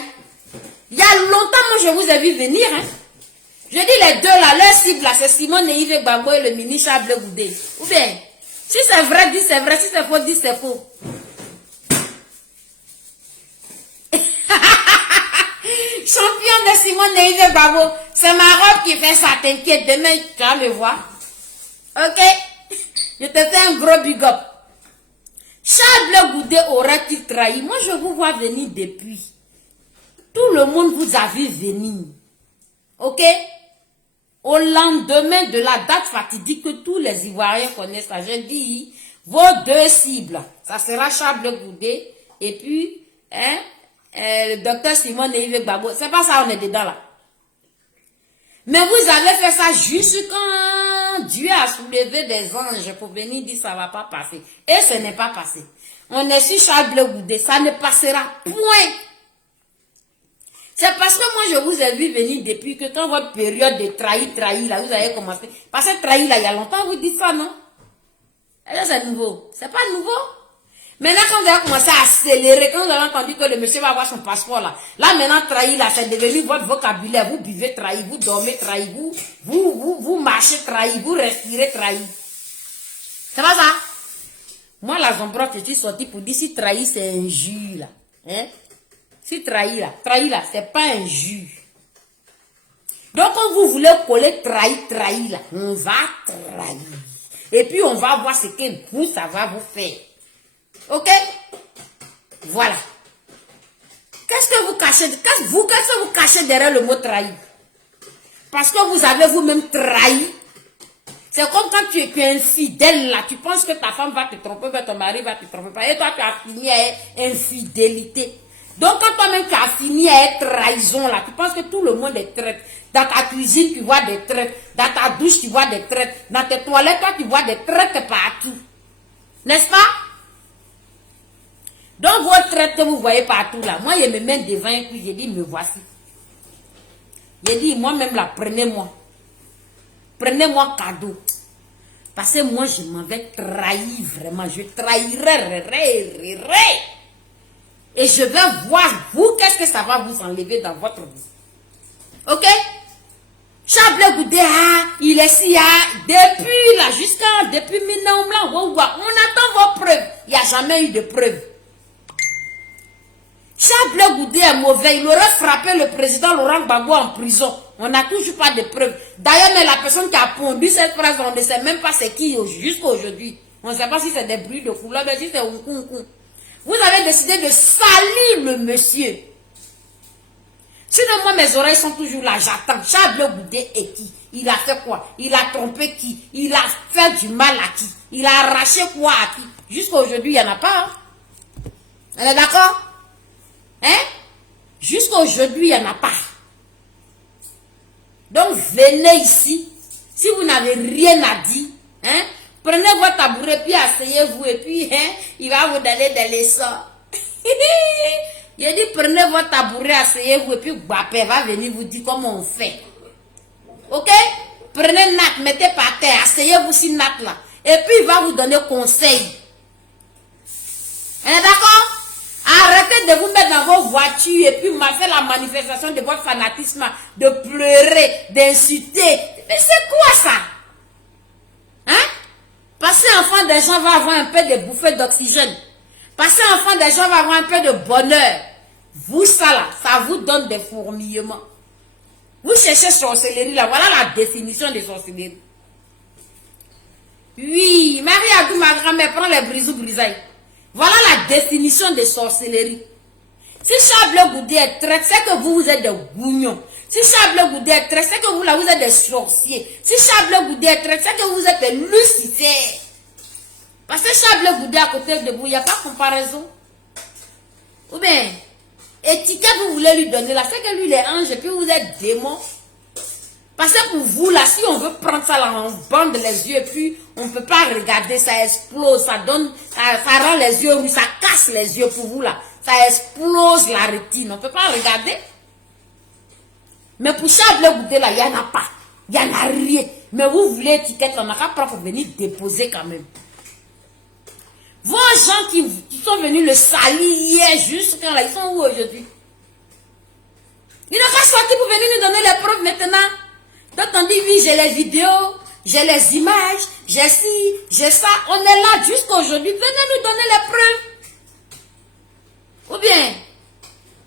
Il y a longtemps, moi je vous ai vu venir. Hein? Je dis les deux là, leur cible là, c'est Simone et Yves Gbagbo et le ministre Charles Bleu Goudé. Ou bien, si c'est vrai, dis c'est vrai, si c'est faux, dis c'est faux. Champion de Simone et Yves Gbagbo, c'est ma robe qui fait ça, t'inquiète, demain tu vas me voir. Ok? Je te fais un gros big up. Charles Bleu Goudé aurait-il trahi? Moi je vous vois venir depuis. Tout le monde vous a vu venir. Ok? Au lendemain de la date fatidique que tous les Ivoiriens connaissent, j'ai dit, vos deux cibles, ça sera Charles Bleu Goudé et puis, le docteur Simone et Yves Gbagbo. C'est pas ça, on est dedans là. Mais vous avez fait ça juste quand Dieu a soulevé des anges pour venir dire ça va pas passer. Et ce n'est pas passé. On est sur Charles Bleu Goudé, ça ne passera point. C'est parce que moi, je vous ai vu venir depuis que quand votre période de trahi, là, vous avez commencé. Parce que trahi, là, il y a longtemps, vous dites ça, non? Et là, c'est nouveau. C'est pas nouveau. Maintenant, quand vous avez commencé à accélérer, quand vous avez entendu que le monsieur va avoir son passeport, là, maintenant, trahi, là, c'est devenu votre vocabulaire. Vous buvez trahi, vous dormez trahi, vous marchez trahi, vous respirez trahi. C'est pas ça? Moi, la Zombrotte, je suis sortie pour dire si trahi, c'est injure, là. Hein? Si trahi là, c'est pas un jus. Donc, quand vous voulez coller trahi là, on va trahir. Et puis, on va voir ce que vous, ça va vous faire. Ok? Voilà. Qu'est-ce que vous cachez? Qu'est-ce que vous cachez derrière le mot trahi? Parce que vous avez vous-même trahi. C'est comme quand tu es infidèle là, tu penses que ta femme va te tromper, mais ton mari va te tromper. Et toi, tu as fini à infidélité. Donc, quand toi-même tu as fini à être trahison là, tu penses que tout le monde est traître. Dans ta cuisine, tu vois des traîtres. Dans ta douche, tu vois des traîtres. Dans tes toilettes, toi, tu vois des traîtres partout. N'est-ce pas? Donc, vos traîtres que vous voyez partout là, moi, je me mets devant et puis je dis, me voici. Je dis, moi-même là, prenez-moi. Prenez-moi cadeau. Parce que moi, je m'en vais trahir vraiment. Je trahirai. Et je vais voir, vous, qu'est-ce que ça va vous enlever dans votre vie. Ok? Charles Bleu Goudé, il est si, depuis là, depuis maintenant, on attend vos preuves. Il n'y a jamais eu de preuves. Charles Bleu Goudé est mauvais. Il aurait frappé le président Laurent Gbagbo en prison. On n'a toujours pas de preuves. D'ailleurs, mais la personne qui a pondu cette phrase, on ne sait même pas c'est qui jusqu'à aujourd'hui. On ne sait pas si c'est des bruits de couleur, mais si c'est un coucou. Vous avez décidé de salir le monsieur. Sinon, moi, mes oreilles sont toujours là. J'attends. Charles Bleu Goudé est qui? Il a fait quoi? Il a trompé qui? Il a fait du mal à qui? Il a arraché quoi à qui? Jusqu'à aujourd'hui, il n'y en a pas. Hein? On est d'accord? Hein? Jusqu'à aujourd'hui, il n'y en a pas. Donc, venez ici. Si vous n'avez rien à dire, hein? Prenez votre tabouret, puis asseyez-vous, et puis, hein, il va vous donner des leçons. Il a dit, prenez votre tabouret, asseyez-vous, et puis Gbapé va venir vous dire comment on fait. Ok? Prenez Nat, mettez par terre, asseyez-vous sur Nat là. Et puis, il va vous donner conseil. On est d'accord? Arrêtez de vous mettre dans vos voitures et puis faire la manifestation de votre fanatisme, de pleurer, d'insulter. Mais c'est quoi ça? Hein? Passer enfant des gens va avoir un peu de bouffée d'oxygène. Passer enfant des gens va avoir un peu de bonheur. Vous, ça là, ça vous donne des fourmillements. Vous cherchez sorcellerie là, voilà la définition de sorcellerie. Oui, Marie-Adou, ma grand-mère, prend les brisous brisailles. Voilà la définition de sorcellerie. Si Charles Goudé est traître, c'est que vous êtes des gougnons. Si Charles Goudé est traître, c'est que vous là, vous êtes des sorciers. Si Charles Goudé est traître, c'est que vous êtes des lucifères. Parce que Charles Goudé à côté de vous, il n'y a pas comparaison. Ou bien, étiquette vous voulez lui donner là, c'est que lui il est ange et puis vous êtes démon. Parce que pour vous là, si on veut prendre ça là, on bande les yeux et puis on ne peut pas regarder, ça explose, ça donne, ça rend les yeux rouges, ça casse les yeux pour vous là. Ça explose la rétine, on ne peut pas regarder. Mais pour Charles Goudé là, il n'y en a pas. Il n'y en a rien. Mais vous voulez étiquette, on n'a qu'à prendre pour venir déposer quand même. Vos gens qui sont venus le salir hier, juste quand là, ils sont où aujourd'hui? Ils n'ont pas sorti pour venir nous donner les preuves maintenant. Donc on dit oui, j'ai les vidéos, j'ai les images, j'ai ci, j'ai ça. On est là jusqu'à aujourd'hui. Venez nous donner les preuves. Ou bien,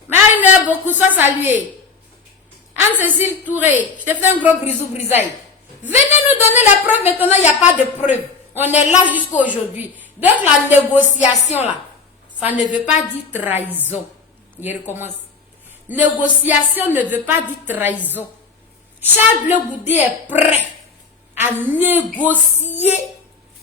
Marie-Mère beaucoup, soit saluée. Anne-Cécile Touré, je te fais un gros brisou brisaille. Venez nous donner les preuves maintenant, il n'y a pas de preuves. On est là jusqu'à aujourd'hui. Donc la négociation là, ça ne veut pas dire trahison. Je recommence. Négociation ne veut pas dire trahison. Charles Goudé est prêt à négocier,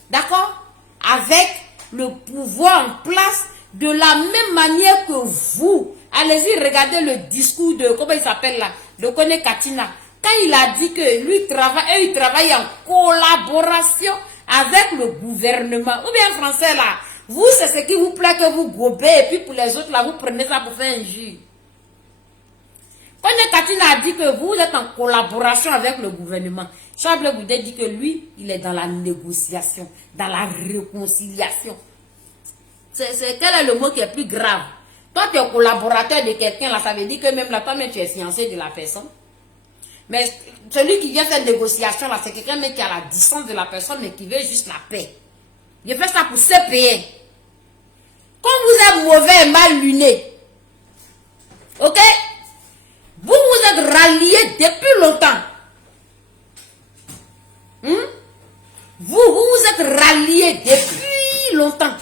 d'accord, avec le pouvoir en place de la même manière que vous. Allez-y, regardez le discours de, comment il s'appelle là, de Kone Katina. Quand il a dit que lui il travaille en collaboration avec le gouvernement. Ou bien français là, vous c'est ce qui vous plaît que vous gobez et puis pour les autres là, vous prenez ça pour faire un jus. Kone Katina a dit que vous êtes en collaboration avec le gouvernement. Charles Goudé dit que lui, il est dans la négociation, dans la réconciliation. Quel est le mot qui est plus grave? Toi, tu es collaborateur de quelqu'un, là, ça veut dire que même là, toi-même, tu es fiancé de la personne. Mais celui qui vient faire négociation, là, c'est quelqu'un qui a la distance de la personne, mais qui veut juste la paix. Il fait ça pour se payer. Quand vous êtes mauvais et mal luné, ok? Vous vous êtes ralliés depuis longtemps. Vous vous êtes ralliés depuis longtemps.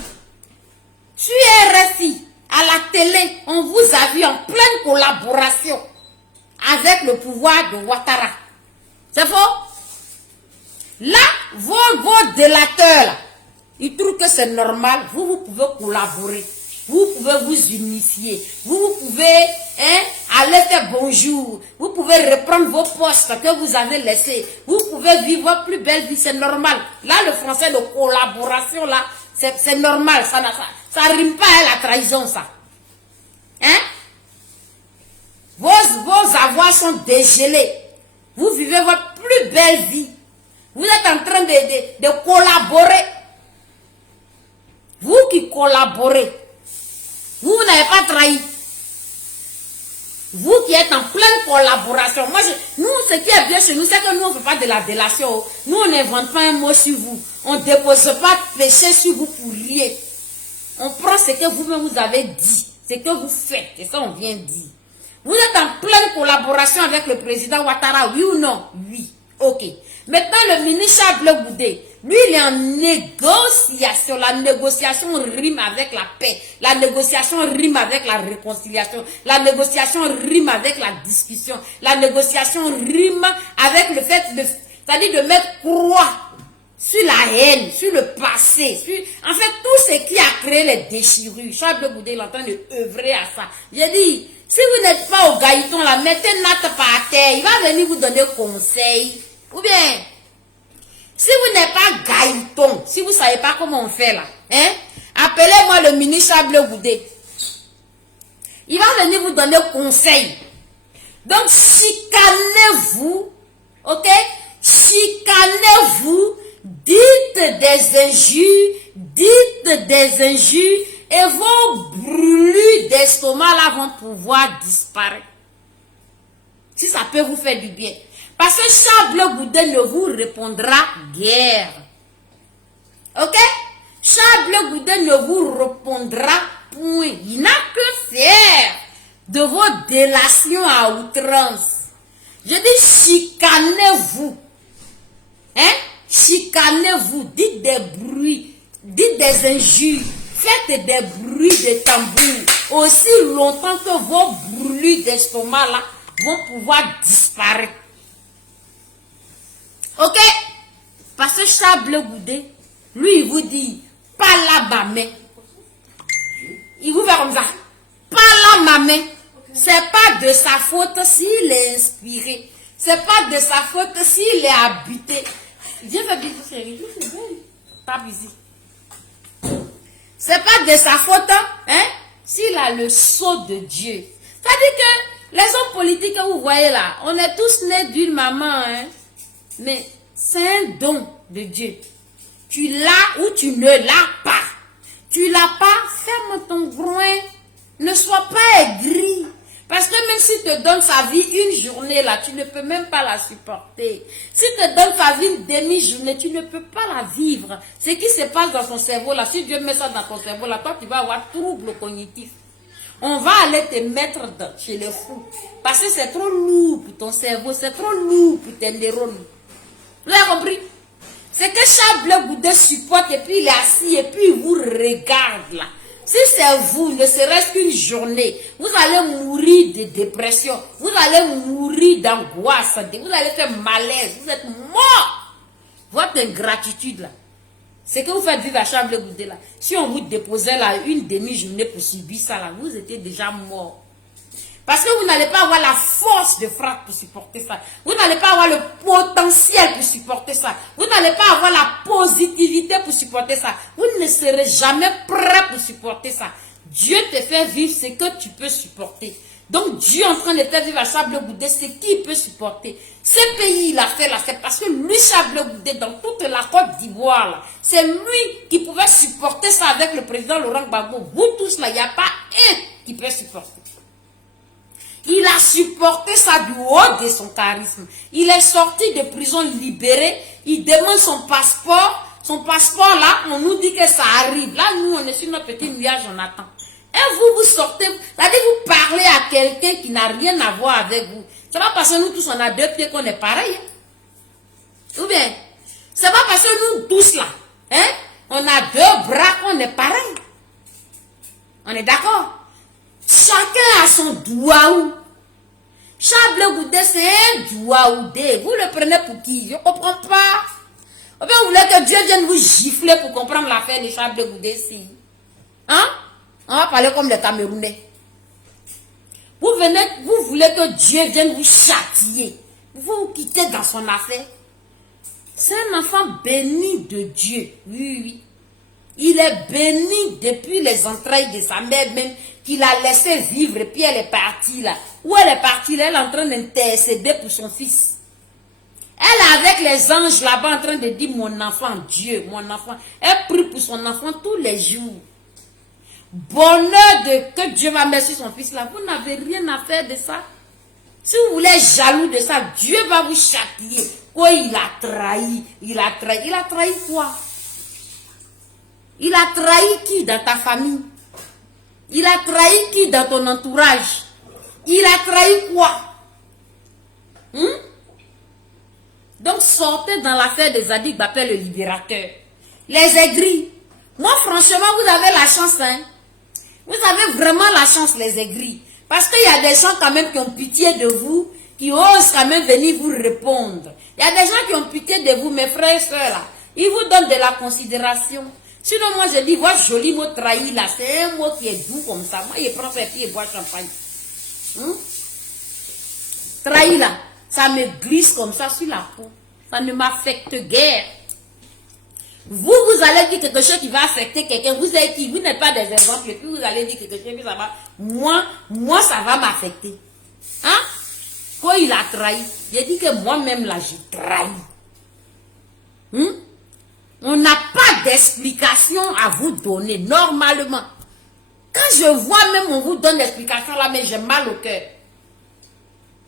Sur RFI, à la télé, on vous a vu en pleine collaboration avec le pouvoir de Ouattara. C'est faux? Là, vos délateurs, là, ils trouvent que c'est normal. Vous pouvez collaborer. Vous pouvez vous unifier. Vous pouvez aller faire bonjour. Vous pouvez reprendre vos postes que vous avez laissés. Vous pouvez vivre votre plus belle vie. C'est normal. Là, le français de collaboration, là, c'est normal. Ça rime pas à la trahison, ça. Hein? Vos avoirs sont dégelés. Vous vivez votre plus belle vie. Vous êtes en train de collaborer. Vous qui collaborez, vous n'avez pas trahi. Vous qui êtes en pleine collaboration. Nous, ce qui est bien chez nous, c'est que nous, on ne fait pas de la délation. Nous, on n'invente pas un mot sur vous. On ne dépose pas de péché sur vous pour rien. On prend ce que vous-même vous avez dit. Ce que vous faites. C'est ça qu'on vient dire. Vous êtes en pleine collaboration avec le président Ouattara, oui ou non? Oui. Ok. Maintenant, le ministre Charles Goudé, lui, il est en négociation. La négociation rime avec la paix. La négociation rime avec la réconciliation. La négociation rime avec la discussion. La négociation rime avec le fait c'est-à-dire de mettre croix sur la haine, sur le passé, en fait, tout ce qui a créé les déchirures. Charles Goudé, il est en train de œuvrer à ça. J'ai dit, si vous n'êtes pas au gailleton là, mettez Nat par terre. Il va venir vous donner conseil. Ou bien, si vous n'êtes pas gailleton, si vous ne savez pas comment on fait là, hein, appelez-moi le ministre Charles Goudé. Il va venir vous donner conseil. Donc, chicanez-vous, ok? Chicanez-vous, dites des injures, et vos brûlures d'estomac là vont pouvoir disparaître. Si ça peut vous faire du bien. Parce que Charles Blé Goudé ne vous répondra guère. Ok? Charles Blé Goudé ne vous répondra point. Il n'a que faire de vos délations à outrance. Je dis chicanez-vous. Hein? Chicanez-vous. Dites des bruits. Dites des injures. Faites des bruits de tambour. Aussi longtemps que vos brûlures d'estomac là vont pouvoir disparaître. Ok? Parce que Charles Blé Goudé, lui, il vous dit, pas là ma main. Il vous fait comme ça. Pas là ma main. C'est pas de sa faute s'il est inspiré. C'est pas de sa faute s'il est habité. Viens faire bisous, chérie. Pas bisous. C'est pas de sa faute, hein, s'il a le sceau de Dieu. C'est-à-dire que les hommes politiques que vous voyez là, on est tous nés d'une maman, hein. Mais c'est un don de Dieu. Tu l'as ou tu ne l'as pas. Tu l'as pas, ferme ton groin. Ne sois pas aigri. Parce que même s'il te donne sa vie une journée là, tu ne peux même pas la supporter. S'il te donne sa vie une demi-journée, tu ne peux pas la vivre. Ce qui se passe dans ton cerveau là, si Dieu met ça dans ton cerveau là, toi tu vas avoir trouble cognitif. On va aller te mettre chez les fous. Parce que c'est trop lourd pour ton cerveau, c'est trop lourd pour tes neurones. Vous avez compris? C'est que Charles Blé Goudé supporte et puis il est assis et puis il vous regarde là. Si c'est vous, ne serait-ce qu'une journée, vous allez mourir de dépression, vous allez mourir d'angoisse, vous allez faire malaise, vous êtes mort. Votre ingratitude là, c'est que vous faites vivre à Charles Blé Goudé là. Si on vous déposait là une demi-journée pour subir ça là, vous étiez déjà mort. Parce que vous n'allez pas avoir la force de frappe pour supporter ça. Vous n'allez pas avoir le potentiel pour supporter ça. Vous n'allez pas avoir la positivité pour supporter ça. Vous ne serez jamais prêt pour supporter ça. Dieu te fait vivre ce que tu peux supporter. Donc Dieu est en train de te vivre à Charles Blé Goudé, ce qu'il peut supporter. Ce pays il a fait là, c'est parce que lui, Charles Blé Goudé, dans toute la Côte d'Ivoire là, c'est lui qui pouvait supporter ça avec le président Laurent Gbagbo. Vous tous là, il n'y a pas un qui peut supporter. Il a supporté ça du haut de son charisme. Il est sorti de prison libéré. Il demande son passeport. Son passeport là, on nous dit que ça arrive. Là, nous, on est sur notre petit nuage, on attend. Et vous sortez, c'est-à-dire vous parlez à quelqu'un qui n'a rien à voir avec vous. C'est pas parce que nous tous, on a deux pieds qu'on est pareil. Hein? Ou bien, c'est pas parce que nous tous là, hein, on a deux bras qu'on est pareil. On est d'accord? Chacun a son douaou. Charles Blé Goudé, c'est un douaoudé. Vous le prenez pour qui? Je ne comprends pas. Ou bien vous voulez que Dieu vienne vous gifler pour comprendre l'affaire de Charles Blé Goudé ici? Hein? On va parler comme les Camerounais. Vous voulez que Dieu vienne vous châtier. Vous vous quittez dans son affaire. C'est un enfant béni de Dieu. Oui, oui. Il est béni depuis les entrailles de sa mère même, qu'il a laissé vivre, et puis elle est partie là. Où elle est partie là? Elle est en train d'intercéder pour son fils. Elle est avec les anges là-bas en train de dire, mon enfant, Dieu, mon enfant. Elle prie pour son enfant tous les jours. Bonheur de que Dieu va mettre sur son fils là. Vous n'avez rien à faire de ça. Si vous voulez être jaloux de ça, Dieu va vous châtier. Quoi, il a trahi. Il a trahi. Il a trahi quoi? Il a trahi qui dans ta famille? Il a trahi qui dans ton entourage? Il a trahi quoi? Donc sortez dans l'affaire des Zadig Bapé le libérateur. Les aigris. Moi franchement vous avez la chance. Hein? Vous avez vraiment la chance les aigris. Parce qu'il y a des gens quand même qui ont pitié de vous. Qui osent quand même venir vous répondre. Il y a des gens qui ont pitié de vous mes frères et sœurs là. Ils vous donnent de la considération. Sinon, moi, je dis, voilà, joli mot trahi, là. C'est un mot qui est doux comme ça. Moi, il prend ses pieds et boit champagne. Trahi, là. Ça me glisse comme ça sur la peau. Ça ne m'affecte guère. Vous allez dire quelque chose qui va affecter quelqu'un. Vous êtes qui? Vous n'êtes pas des exemples. Et puis, vous allez dire quelque chose qui ça va. Moi, ça va m'affecter. Hein? Quand il a trahi, j'ai dit que moi-même, là, j'ai trahi. On n'a pas d'explication à vous donner, normalement. Quand je vois même on vous donne l'explication là, mais j'ai mal au cœur.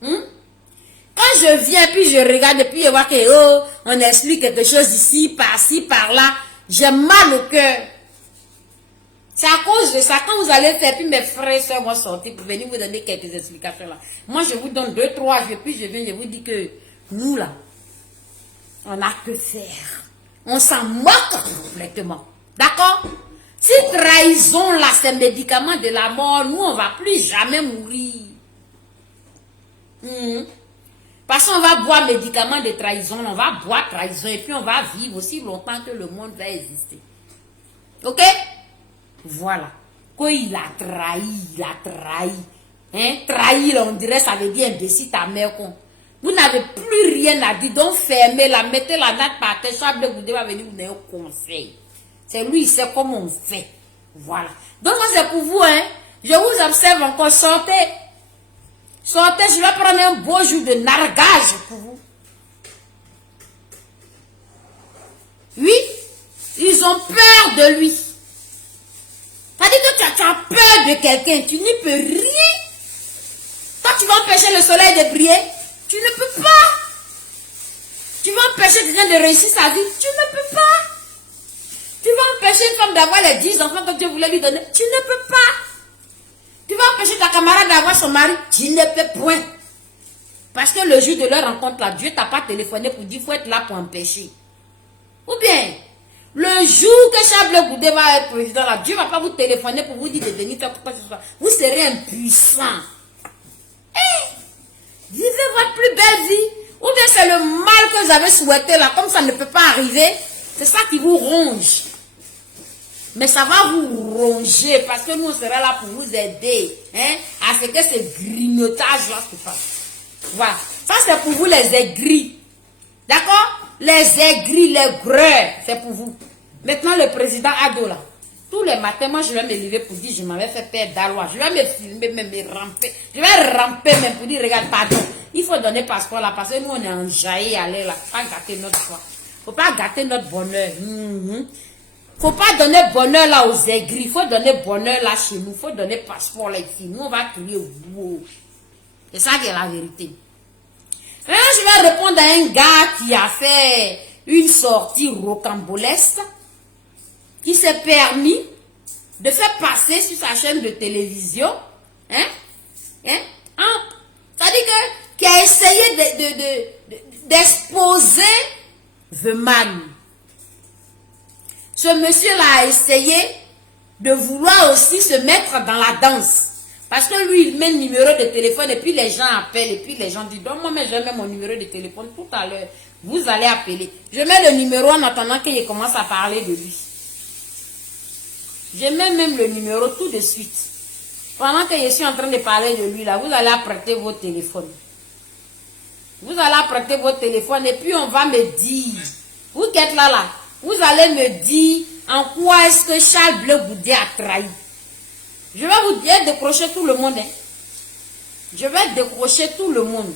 Quand je viens, puis je regarde, puis je vois que, oh, on explique quelque chose ici, par-ci, par-là, j'ai mal au cœur. C'est à cause de ça, quand vous allez faire, puis mes frères et soeurs vont sortir pour venir vous donner quelques explications là. Moi, je vous donne 2, 3 jours, puis je viens, je vous dis que nous là, on n'a que faire. On s'en moque complètement. D'accord? Si trahison là, c'est un médicament de la mort, nous, on ne va plus jamais mourir. Parce qu'on va boire médicaments de trahison, on va boire trahison, et puis on va vivre aussi longtemps que le monde va exister. Ok? Voilà. Quand il a trahi. Hein? Trahi, là, on dirait, ça veut dire imbécile, ta mère, con. Vous n'avez plus rien à dire, donc fermez-la, mettez la natte par terre, soit vous devez venir vous donner un conseil. C'est lui, il sait comment on fait. Voilà. Donc, ça, c'est pour vous, hein. Je vous observe encore, sortez. Sortez, je vais prendre un beau jour de nargage pour vous. Oui, ils ont peur de lui. C'est-à-dire que tu as peur de quelqu'un, tu n'y peux rien. Quand tu vas empêcher le soleil de briller, tu ne peux pas. Tu vas empêcher quelqu'un de réussir sa vie, tu ne peux pas. Tu vas empêcher une femme d'avoir les 10 enfants que Dieu voulait lui donner, tu ne peux pas. Tu vas empêcher ta camarade d'avoir son mari, tu ne peux point. Parce que le jour de leur rencontre là, Dieu t'a pas téléphoné pour dire qu'il faut être là pour empêcher. Ou bien, le jour que Charles Goudé va être président là, Dieu ne va pas vous téléphoner pour vous dire de venir faire quoi que ce soit. Vous serez impuissant. Vivez votre plus belle vie. Ou bien c'est le mal que vous avez souhaité là, comme ça ne peut pas arriver. C'est ça qui vous ronge. Mais ça va vous ronger parce que nous on sera là pour vous aider. Hein, à ce que ce grignotage là se fasse. Voilà. Ça c'est pour vous les aigris. D'accord? Les aigris, les greurs, c'est pour vous. Maintenant le président Ado là. Tous les matins, moi je vais me lever pour dire je m'avais fait perdre d'Alois. Je vais me filmer, même me ramper. Je vais ramper même pour dire regarde, pardon. Il faut donner passeport là parce que nous on est enjaillés à l'air là. Faut pas gâter notre foi. Faut pas gâter notre bonheur. Faut pas donner bonheur là aux aigris. Faut donner bonheur là chez nous. Faut donner passeport là ici. Nous on va crier wow. C'est ça qui est la vérité. Maintenant je vais répondre à un gars qui a fait une sortie rocambolesque, qui s'est permis de faire passer sur sa chaîne de télévision, c'est-à-dire qui a essayé d'exposer The Man. Ce monsieur-là a essayé de vouloir aussi se mettre dans la danse. Parce que lui, il met le numéro de téléphone et puis les gens appellent et puis les gens disent, donc moi, mais je mets mon numéro de téléphone tout à l'heure. Vous allez appeler. Je mets le numéro en attendant qu'il commence à parler de lui. Je mets même le numéro tout de suite. Pendant que je suis en train de parler de lui, là, vous allez apprêter vos téléphones. Vous allez apprêter votre téléphone et puis on va me dire, vous qui êtes là, vous allez me dire en quoi est-ce que Charles Bleu Goudé a trahi. Je vais vous dire, décrocher tout le monde. Je vais décrocher tout le monde.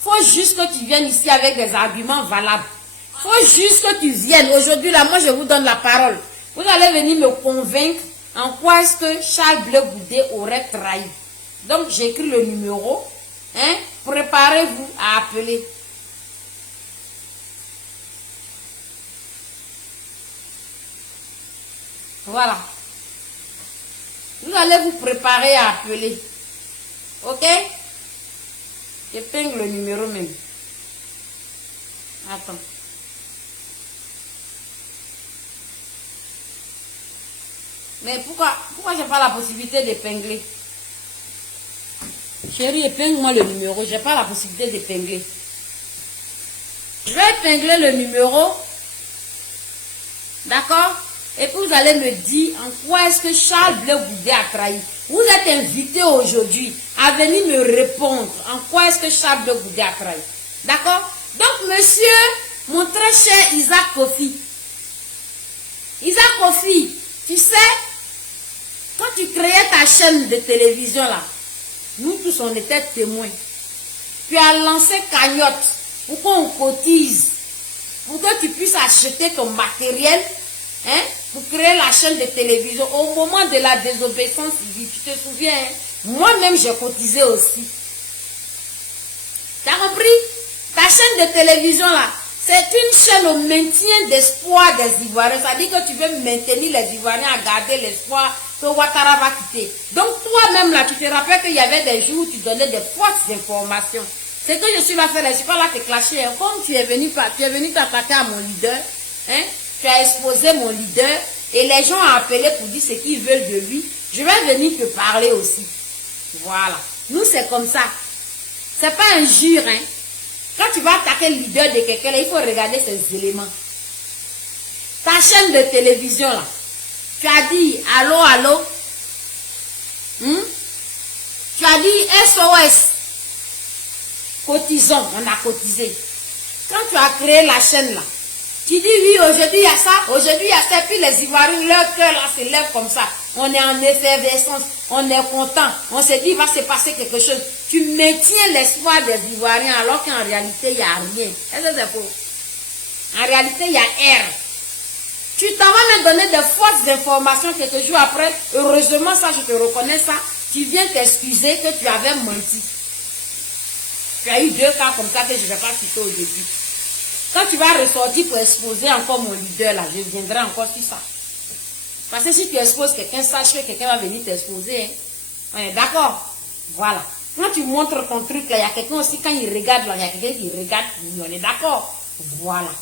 Faut juste que tu viennes ici avec des arguments valables. Faut juste que tu viennes. Aujourd'hui, là, moi, je vous donne la parole. Vous allez venir me convaincre en quoi est-ce que Charles Bleu Goudé aurait trahi. Donc, j'écris le numéro. Préparez-vous à appeler. Voilà. Vous allez vous préparer à appeler. Ok? J'épingle le numéro même. Attends. Mais pourquoi j'ai pas la possibilité d'épingler? Chérie, épingle-moi le numéro. J'ai pas la possibilité d'épingler. Je vais épingler le numéro. D'accord? Et puis vous allez me dire en quoi est-ce que Charles Bleu Goudé a trahi. Vous êtes invité aujourd'hui à venir me répondre en quoi est-ce que Charles Bleu Goudé a trahi. D'accord? Donc monsieur, mon très cher Isaac Kofi. Isaac Kofi, tu sais, quand tu créais ta chaîne de télévision là, nous tous on était témoins. Tu as lancé cagnotte pour qu'on cotise, pour que tu puisses acheter ton matériel. hein, pour créer la chaîne de télévision. Au moment de la désobéissance civile, tu te souviens, hein? Moi-même j'ai cotisé aussi. T'as compris? Ta chaîne de télévision là, c'est une chaîne au maintien d'espoir des Ivoiriens. Ça dit que tu veux maintenir les Ivoiriens à garder l'espoir que Ouattara va quitter. Donc toi-même là, tu te rappelles qu'il y avait des jours où tu donnais des fausses informations. C'est que je suis là faire, je suis pas là te clasher. Hein. Comme tu es venu t'attaquer à mon leader, hein, tu as exposé mon leader et les gens ont appelé pour dire ce qu'ils veulent de lui. Je vais venir te parler aussi. Voilà. Nous, c'est comme ça. C'est pas un jure, hein. Quand tu vas attaquer le leader de quelqu'un, il faut regarder ces éléments. Ta chaîne de télévision, là, tu as dit allô, allô. Tu as dit SOS. Cotisons, on a cotisé. Quand tu as créé la chaîne, là, tu dis oui, aujourd'hui il y a ça, aujourd'hui il y a ça, puis les Ivoiriens, leur cœur là se lève comme ça. On est en effervescence, on est content, on se dit il va se passer quelque chose. Tu maintiens l'espoir des Ivoiriens alors qu'en réalité il n'y a rien. Est-ce que c'est faux? En réalité il y a R. Tu t'en vas me donner des fausses informations quelques jours après. Heureusement ça, je te reconnais ça. Tu viens t'excuser que tu avais menti. Tu as eu 2 cas comme ça que je ne vais pas citer au début. Quand tu vas ressortir pour exposer encore mon leader là, je viendrai encore sur ça. Parce que si tu exposes quelqu'un, sache que quelqu'un va venir t'exposer. Hein. On est d'accord? Voilà. Quand tu montres ton truc là, il y a quelqu'un aussi, quand il regarde là, il y a quelqu'un qui regarde, on est d'accord? Voilà.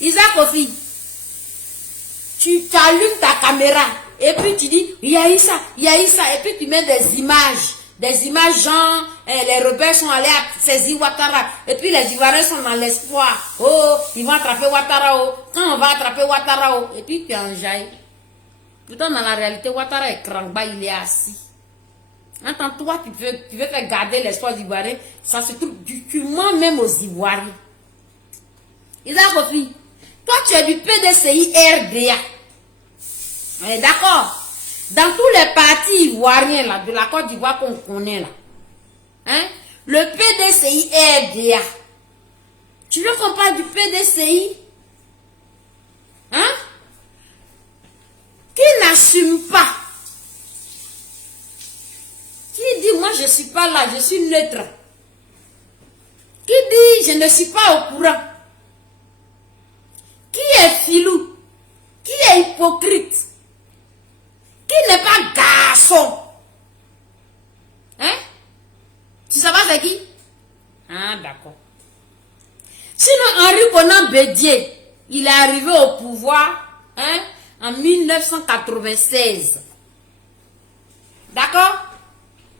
Isaac Kofi, tu allumes ta caméra et puis tu dis, il y a eu ça, il y a eu ça, et puis tu mets des images genre, les rebelles sont allés saisir Ouattara, et puis les Ivoiriens sont dans l'espoir, oh, ils vont attraper Ouattara, oh, quand on va attraper Ouattara, oh, et puis tu enjailles. Pourtant, dans la réalité, Ouattara est Krangba, il est assis. Attends, toi, tu veux faire garder l'espoir des Ivoiriens, ça se trouve, tu mens même aux Ivoiriens. Isaac Kofi, toi, tu es du PDCI RDA. On est d'accord? Dans tous les partis ivoiriens là, de la Côte d'Ivoire qu'on connaît là, hein, le PDCI RDA. Tu veux qu'on parle du PDCI? Hein? Qui n'assume pas? Qui dit moi je ne suis pas là, je suis neutre? Qui dit je ne suis pas au courant? Qui est filou? Qui est hypocrite? Qui n'est pas garçon? Hein? Tu sais pas c'est qui? Ah, d'accord. Sinon, Henri Konan Bédié, il est arrivé au pouvoir, hein, en 1996. D'accord?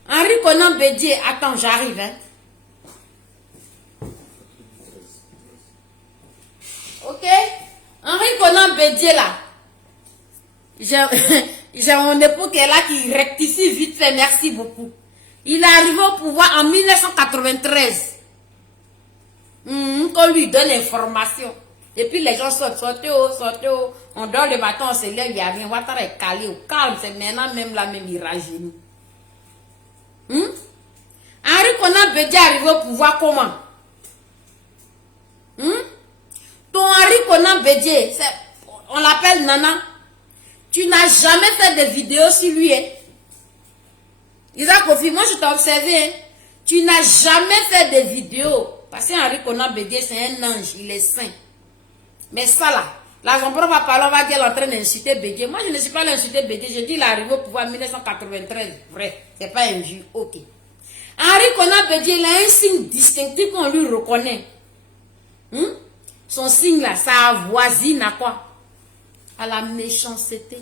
Henri Konan Bédié, attends, j'arrive, hein. Ok? Henri Konan Bédié, là. J'ai mon époux qui est là, qui rectifie vite fait, merci beaucoup. Il est arrivé au pouvoir en 1993. Qu'on lui donne l'information. Et puis les gens sortez haut. On dort le matin, on se lève, il n'y a rien. Ouattara est calé au calme, c'est maintenant même là, même il rajeunit. Henri Konan Bédié est arrivé au pouvoir comment? Ton Henri Konan Bédié, on l'appelle Nana. Tu n'as jamais fait de vidéos sur lui. Hein? Isaac Kofi, moi je t'ai observé. Hein? Tu n'as jamais fait de vidéos. Parce qu'Henri Konan Bédié, c'est un ange, il est saint. Mais ça là, la Zombro va parler, on va dire, elle est en train d'insulter Bédié. Moi je ne suis pas l'insulter Bédié, je dis il est arrivé au pouvoir en 1993. Vrai, c'est pas injure, ok. Henri Konan Bédié, il a un signe distinctif qu'on lui reconnaît. Son signe là, ça avoisine à quoi? À la méchanceté.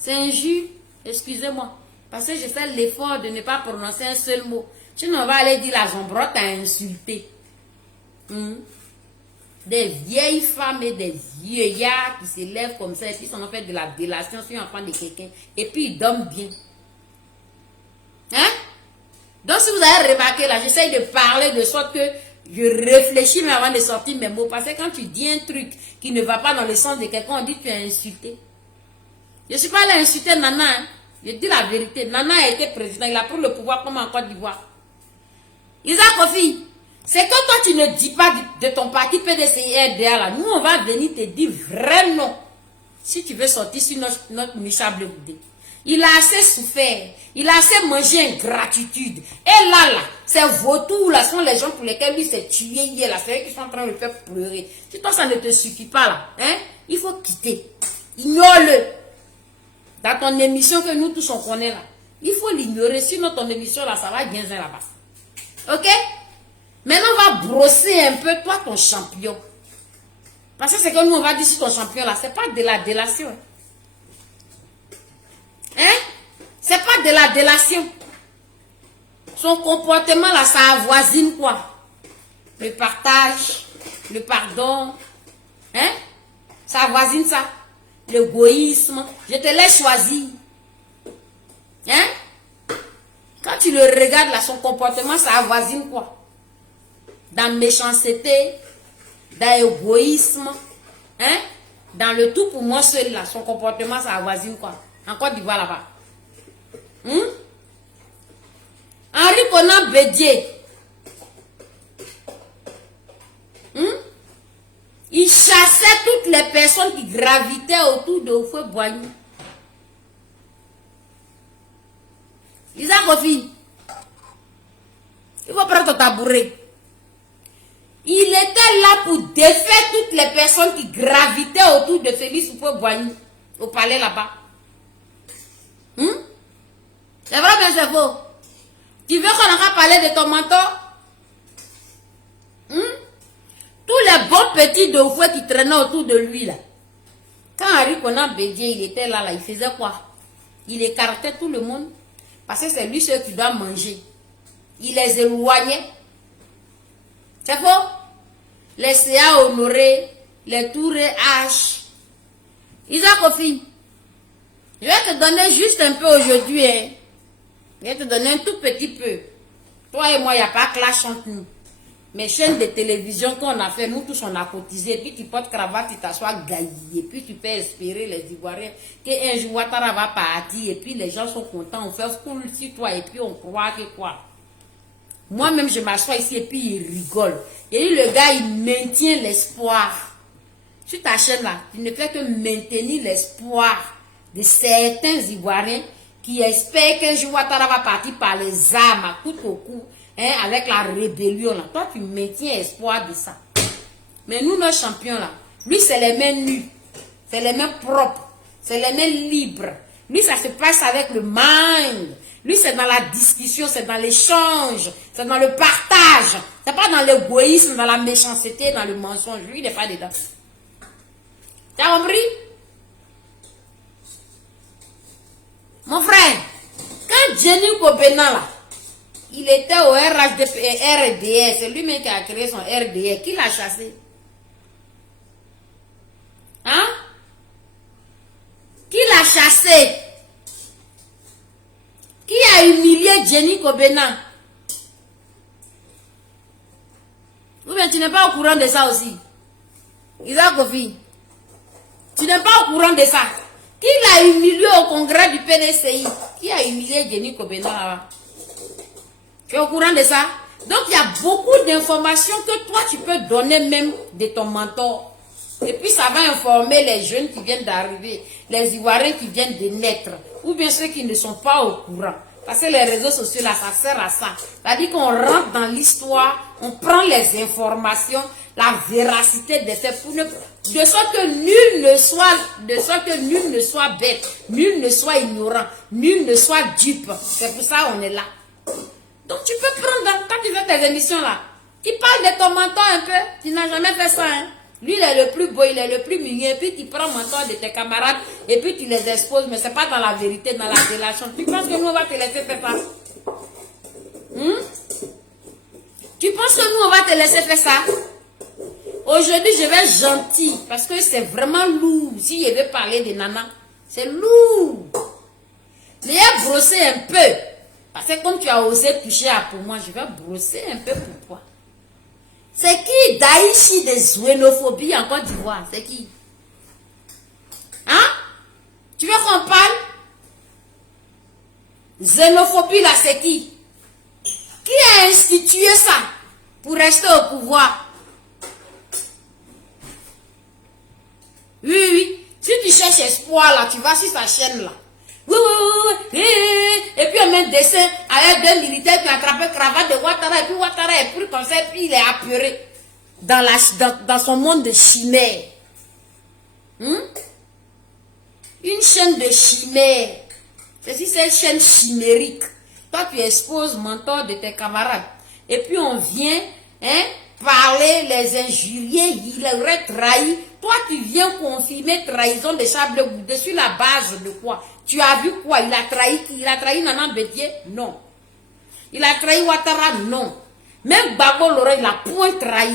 C'est injure, excusez-moi. Parce que je fais l'effort de ne pas prononcer un seul mot. Sinon, on va aller dire la Zombrotte a insulté. Des vieilles femmes et des vieillards qui se lèvent comme ça et puis on fait de la délation sur l'enfant de quelqu'un. Et puis ils dorment bien. Hein? Donc si vous avez remarqué là, j'essaye de parler de sorte que je réfléchis même avant de sortir mes mots. Parce que quand tu dis un truc qui ne va pas dans le sens de quelqu'un, on dit que tu as insulté. Je ne suis pas allé insulter Nana. Hein. Je dis la vérité. Nana a été président. Il a pris le pouvoir comme en Côte d'Ivoire. Isaac Kofi, c'est que toi tu ne dis pas de ton parti PDCI RDA là. Nous on va venir te dire vrai nom. si tu veux sortir sur notre Michel Blé-Boudé. Il a assez souffert. Il a assez mangé ingratitude. Et là, ces vautours là sont les gens pour lesquels lui s'est tué hier là. C'est eux qui sont en train de le faire pleurer. Si toi ça ne te suffit pas là, hein, il faut quitter. Ignore-le. Dans ton émission que nous tous on connaît là. Il faut l'ignorer. Sinon ton émission là, ça va bien là-bas. Ok? Maintenant on va brosser un peu toi ton champion. Parce que c'est que nous on va dire sur ton champion là, c'est pas de la délation. Hein? C'est pas de la délation. Son comportement là, ça avoisine quoi? Le partage, le pardon. Hein? Ça avoisine ça. L'égoïsme. Je te laisse choisir. Hein? Quand tu le regardes là, son comportement, ça avoisine quoi? Dans méchanceté, dans l'égoïsme. Hein? Dans le tout pour moi seul là, son comportement, ça avoisine quoi? En Côte d'Ivoire là-bas. Henri Konan Bédié. Il chassait toutes les personnes qui gravitaient autour de Houphouët-Boigny. Isaac Kofi, il faut prendre ton tabouret. Il était là pour défaire toutes les personnes qui gravitaient autour de Félix Houphouët-Boigny au palais là-bas. C'est vrai, mais c'est faux. Tu veux qu'on en parler de ton mentor? Tous les bons petits de Houphouët qui traînaient autour de lui là. Quand Henri Konan Bédié, il était là, il faisait quoi? Il écartait tout le monde. Parce que c'est lui ceux qui doit manger. Il les éloignait. C'est faux? Les CA Honoré, les Touré H. Isaac Kofi, je vais te donner juste un peu aujourd'hui. Hein. Je vais te donner un tout petit peu. Toi et moi, il n'y a pas clash entre nous. Mes chaînes de télévision qu'on a fait, nous tous on a cotisé. Et puis tu portes cravate, tu t'assois gaillé. Et puis tu peux espérer les Ivoiriens qu'un jour Ouattara va partir. Et puis les gens sont contents. On fait school sur toi. Et puis on croit que quoi. Moi-même, je m'assois ici et puis il rigole. Et le gars, il maintient l'espoir. Sur ta chaîne là, tu ne fais que maintenir l'espoir de certains Ivoiriens qui espèrent qu'un jour Ouattara va partir par les armes à coups au cou, hein, avec la rébellion là. Toi, tu maintiens espoir de ça. Mais nous, nos champions là, lui, c'est les mains nues, c'est les mains propres, c'est les mains libres. Lui, ça se passe avec le mind. Lui, c'est dans la discussion, c'est dans l'échange, c'est dans le partage. C'est pas dans l'égoïsme, dans la méchanceté, dans le mensonge. Lui, il n'est pas dedans. Tu as compris? Mon frère, quand Jenny Kobena là, il était au RDR, c'est lui-même qui a créé son RDR, qui l'a chassé? Hein? Qui l'a chassé? Qui a humilié Jenny Kobena? Ou bien tu n'es pas au courant de ça aussi? Isaac Kofi, tu n'es pas au courant de ça? Qui l'a humilié au congrès du PDCI? Qui a humilié Jenny Kobena là-bas? Tu es au courant de ça? Donc il y a beaucoup d'informations que toi tu peux donner même de ton mentor. Et puis ça va informer les jeunes qui viennent d'arriver, les Ivoiriens qui viennent de naître, ou bien ceux qui ne sont pas au courant. Parce que les réseaux sociaux là, ça sert à ça. C'est-à-dire qu'on rentre dans l'histoire, on prend les informations, la véracité des faits, de sorte que nul ne soit bête, nul ne soit ignorant, nul ne soit dupe. C'est pour ça qu'on est là. Donc tu peux prendre, quand tu fais tes émissions là, tu parles de ton mentor un peu, tu n'as jamais fait ça, hein. Lui, il est le plus beau, il est le plus mignon, et puis tu prends le mentor de tes camarades, et puis tu les exposes, mais ce n'est pas dans la vérité, dans la relation. Tu penses que nous, on va te laisser faire ça? Tu penses que nous, on va te laisser faire ça? Aujourd'hui, je vais être gentil, parce que c'est vraiment lourd. Si je veux parler de Nana, c'est lourd. Mais il a brossé un peu. Parce que comme tu as osé toucher à pour moi, je vais brosser un peu pour toi. C'est qui Daïchi de xénophobie en Côte d'Ivoire? C'est qui? Hein? Tu veux qu'on parle? Xénophobie là, c'est qui? Qui a institué ça pour rester au pouvoir? Oui, oui. Si tu cherches espoir là, tu vas sur sa chaîne là. Oui, oui, oui, oui. Et puis on met un dessin avec deux militaires qui ont attrapé cravate de Ouattara. Et puis Ouattara est pris comme ça. Et puis il est apeuré dans son monde de chimère. Une chaîne de chimère. C'est une chaîne chimérique. Toi, tu exposes mentor de tes camarades. Et puis on vient parler, les injurier, il aurait trahi. Toi, tu viens confirmer trahison de Charles Goudé sur la base de quoi? Tu as vu quoi? Il a trahi qui? Il a trahi Nana Bédié? Non. Il a trahi Ouattara? Non. Même Gbagbo Laurent, il a point trahi.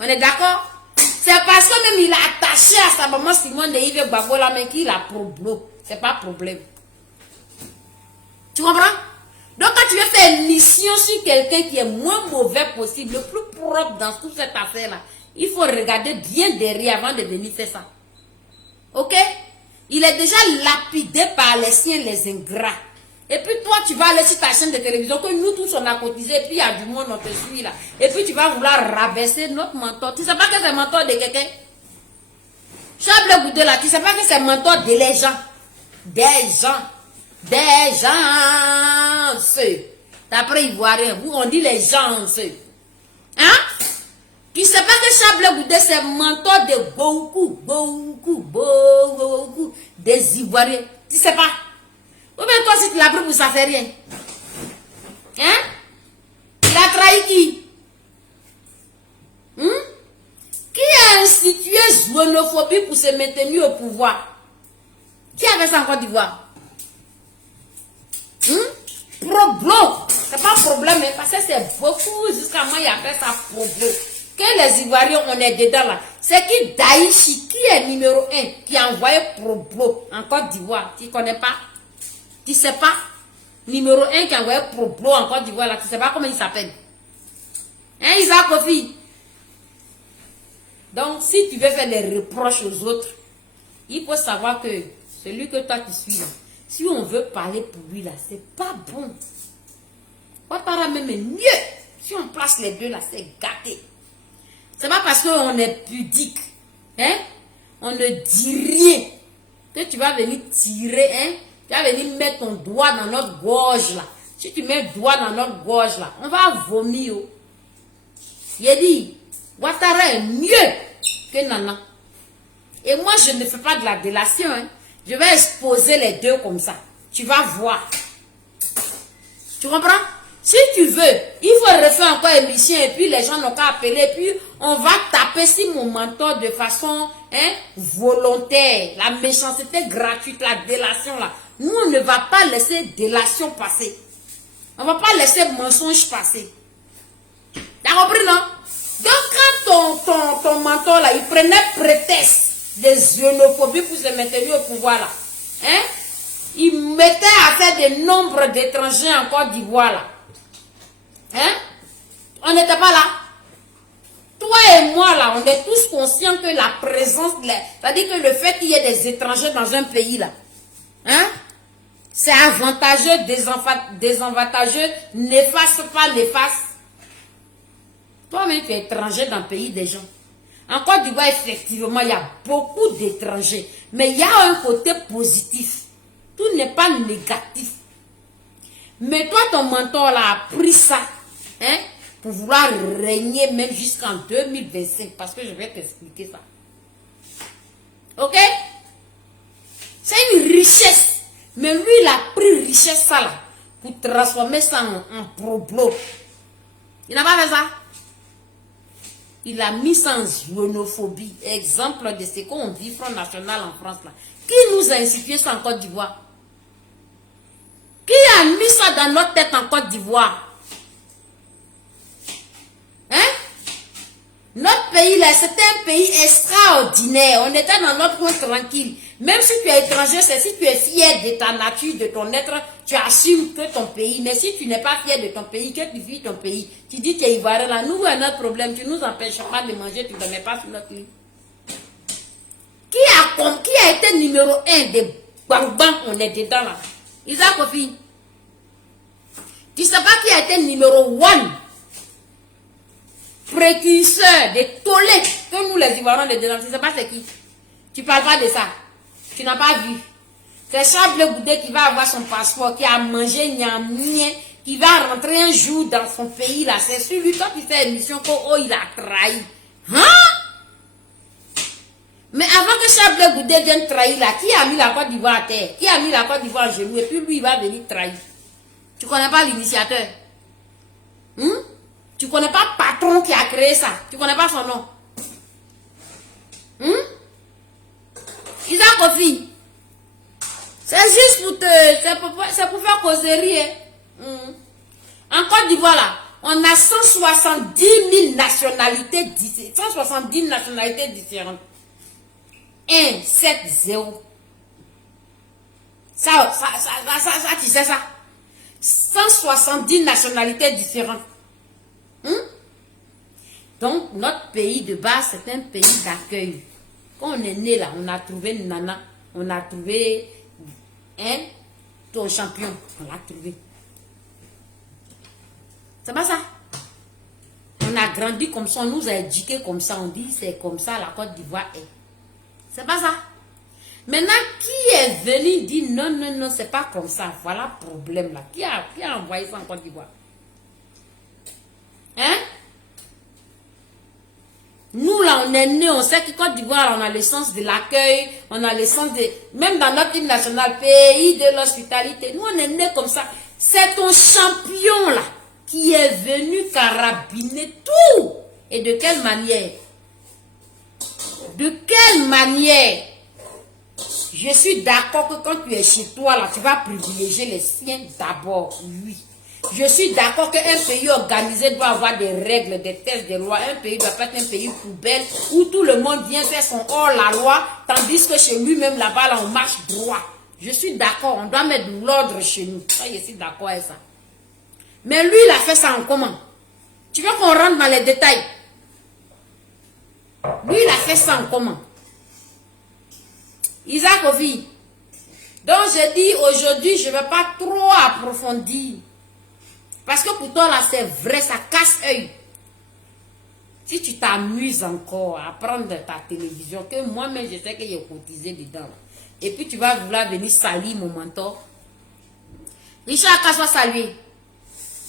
On est d'accord? C'est parce que même il a attaché à sa maman Simone de Yves Gbagbo là, mais qu'il a problème. C'est pas problème. Tu comprends? Donc quand tu veux faire une mission sur quelqu'un qui est moins mauvais possible, le plus propre dans toute cette affaire-là, il faut regarder bien derrière avant de venir faire ça. Ok? Il est déjà lapidé par les siens, les ingrats. Et puis toi, tu vas aller sur ta chaîne de télévision, que nous tous on a cotisé, et puis il y a du monde, on te suit là. Et puis tu vas vouloir rabaisser notre mentor. Tu sais pas que c'est le mentor de quelqu'un? Charles Goudé là, tu sais pas que c'est le mentor de les gens. Des gens. Des gens. D'après Ivoirien, vous on dit les gens. Hein? Tu sais pas que Charles Goudé c'est le mentor de beaucoup des Ivoiriens. Tu sais pas? Ou bien toi, si tu l'as pris pour ça, fait rien. Hein? Il a trahi qui? Qui a institué xénophobie pour se maintenir au pouvoir? Qui avait ça en Côte d'Ivoire? Problème. C'est pas problème, mais parce que c'est beaucoup, jusqu'à moi, il a fait ça problème. Que les Ivoiriens, on est dedans là. C'est qui Daïchi, qui est numéro 1, qui a envoyé problème en Côte d'Ivoire? Tu ne connais pas? Tu sais pas? Numéro 1 qui a envoyé Problo en Côte d'Ivoire, là, tu sais pas comment il s'appelle? Hein, Isaac Kofi? Donc, si tu veux faire des reproches aux autres, il faut savoir que celui que toi tu suis là, si on veut parler pour lui là, c'est pas bon. Ouattara même est mieux. Si on place les deux là, c'est gâté. C'est pas parce qu'on est pudique, hein? On ne dit rien que tu vas venir tirer, hein? Tu vas venir mettre ton doigt dans notre gorge là. Si tu mets le doigt dans notre gorge là, on va vomir. Il a dit, Ouattara est mieux que Nana. Et moi, je ne fais pas de la délation. Hein. Je vais exposer les deux comme ça. Tu vas voir. Tu comprends? Si tu veux, il faut refaire encore émission et puis les gens n'ont qu'à appeler. Et puis, on va taper sur mon mentor de façon volontaire. La méchanceté gratuite, la délation là. Nous, on ne va pas laisser délation passer. On ne va pas laisser mensonge passer. T'as compris, non? Donc, quand ton mentor là, il prenait prétexte de xénophobie pour se maintenir au pouvoir là, hein? Il mettait à faire des nombres d'étrangers en Côte d'Ivoire là. Hein? On n'était pas là. Toi et moi là, on est tous conscients que la présence, c'est-à-dire que le fait qu'il y ait des étrangers dans un pays là, hein? C'est avantageux, désavantageux, néfaste, pas néfaste. Toi-même, tu es étranger dans le pays des gens. En Côte d'Ivoire, effectivement, il y a beaucoup d'étrangers. Mais il y a un côté positif. Tout n'est pas négatif. Mais toi, ton mentor là, a pris ça, hein, pour vouloir régner même jusqu'en 2025. Parce que je vais t'expliquer ça. Ok? C'est une richesse. Mais lui, il a pris richesse ça là, pour transformer ça en problème. Il n'a pas fait ça. Il a mis ça en xénophobie. Exemple de ce qu'on dit Front National en France là. Qui nous a institué ça en Côte d'Ivoire? Qui a mis ça dans notre tête en Côte d'Ivoire? Hein? Notre pays là, c'était un pays extraordinaire. On était dans notre coin tranquille. Même si tu es étranger, c'est si tu es fier de ta nature, de ton être, tu assumes que ton pays. Mais si tu n'es pas fier de ton pays, que tu vis ton pays, tu dis que tu es ivoirien là, nous, à notre problème, tu nous empêches pas de manger, tu ne mets pas sur notre lit. Qui a été numéro 1 des Bang, on est dedans là? Isaac Kofi. Tu sais pas qui a été numéro 1 précurseur des toilettes que nous les Ivoiriens on est dedans? Tu sais pas c'est qui? Tu parles pas de ça. Tu n'as pas vu. C'est Charles Blé Goudé qui va avoir son passeport, qui a mangé niamien, qui va rentrer un jour dans son pays là. C'est celui quand il fait émission qu'il a trahi. Hein? Mais avant que Charles Blé Goudé vienne trahir là, qui a mis la Côte d'Ivoire à terre? Qui a mis la Côte d'Ivoire en genoux? Et puis lui, il va venir trahir. Tu connais pas l'initiateur? Tu connais pas le patron qui a créé ça? Tu connais pas son nom? Isaac Kofi. C'est juste pour te... C'est pour faire causerie. En Côte d'Ivoire, là, on a 170 000 nationalités différentes. 170 nationalités différentes. 1, 7, 0. Ça, tu sais ça? 170 nationalités différentes. Donc, notre pays de base, c'est un pays d'accueil. Quand on est né là, on a trouvé une nana, on a trouvé ton champion, on l'a trouvé. C'est pas ça. On a grandi comme ça, on nous a éduqués comme ça, on dit c'est comme ça la Côte d'Ivoire est. C'est pas ça. Maintenant, qui est venu dire non, non, non, c'est pas comme ça. Voilà le problème là. Qui a envoyé ça en Côte d'Ivoire? Hein? Nous là, on est nés, on sait que Côte d'Ivoire, on a le sens de l'accueil, on a le sens de... Même dans notre hymne national, pays de l'hospitalité, nous on est nés comme ça. C'est ton champion là qui est venu carabiner tout. Et de quelle manière? De quelle manière? Je suis d'accord que quand tu es chez toi là, tu vas privilégier les siens d'abord, oui. Je suis d'accord qu'un pays organisé doit avoir des règles, des tests, des lois. Un pays doit pas être un pays poubelle où tout le monde vient faire son hors-la-loi, tandis que chez lui-même là-bas, là, on marche droit. Je suis d'accord, on doit mettre de l'ordre chez nous. Ça, je suis d'accord avec ça. Mais lui, il a fait ça en comment? Tu veux qu'on rentre dans les détails? Lui, il a fait ça en comment? Isaac Kofi. Donc, je dis aujourd'hui, je ne vais pas trop approfondir. Parce que pour toi, là, c'est vrai, ça casse œil. Si tu t'amuses encore à prendre ta télévision, que moi-même, je sais que j'ai cotisé dedans. Et puis, tu vas vouloir venir salir mon mentor. Richard, qu'à soit salué.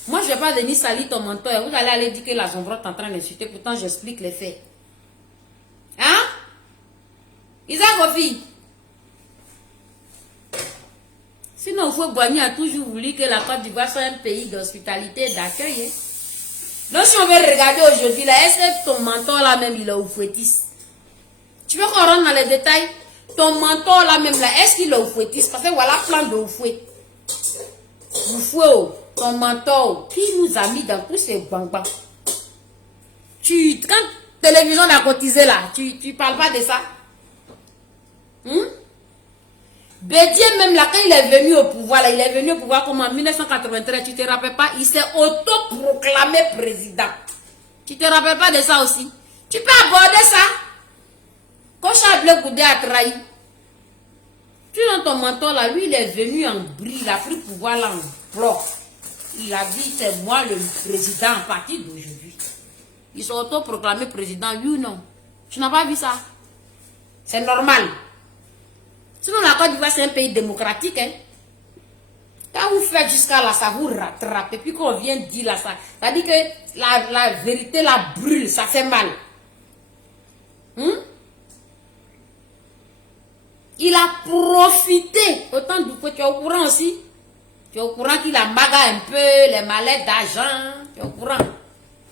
Moi, je ne vais pas venir salir ton mentor. Et vous allez aller dire que la Zombrotte est en train d'insulter. Pourtant, j'explique les faits. Hein? Isaac Kofi. Sinon, Houphouët-Boigny a toujours voulu que la Côte d'Ivoire soit un pays d'hospitalité et d'accueil. Hein? Donc, si on veut regarder aujourd'hui, là, est-ce que ton mentor là même, il est Houphouëtiste? Tu veux qu'on rentre dans les détails? Ton mentor là même, là, est-ce qu'il est Houphouëtiste? Parce que voilà plein de Houphouët. Houphouët, ton mentor, qui nous a mis dans tous ces bang-bang? Quand télévision a cotisé là, tu parles pas de ça? Bédier même là, quand il est venu au pouvoir, là, il est venu au pouvoir comme en 1993, tu te rappelles pas? Il s'est autoproclamé président. Tu te rappelles pas de ça aussi? Tu peux aborder ça? Quand Charles Blé Goudé a trahi, tu dans ton mentor là, lui il est venu en bris, il a pris le pouvoir là en bloc. Il a dit c'est moi le président à partir d'aujourd'hui. Ils sont autoproclamés président, oui ou non? Tu n'as pas vu ça? C'est normal. Sinon, la Côte d'Ivoire, c'est un pays démocratique. Hein? Quand vous faites jusqu'à là, ça vous rattrape. Et puis quand on vient dire là, ça dit que la vérité la brûle, ça fait mal. Il a profité. Autant que tu es au courant aussi. Tu es au courant qu'il a maga un peu, les mallettes d'argent. Tu es au courant.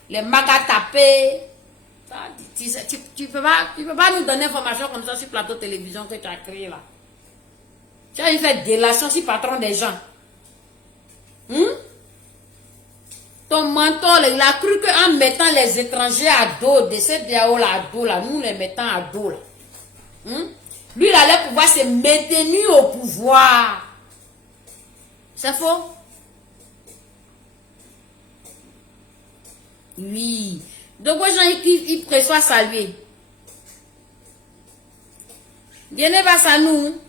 Les magas tapés. Tu peux pas nous donner information comme ça sur plateau télévision que tu as créé là. Tu as fait délation sur patron des gens. Ton mentor, il a cru qu'en mettant les étrangers à dos, de ces diaos là à dos là, nous les mettons à dos là. Lui, il allait pouvoir se maintenir au pouvoir. C'est faux? Oui. Donc, les gens, ils préçoivent saluer. Bien, va ça nous.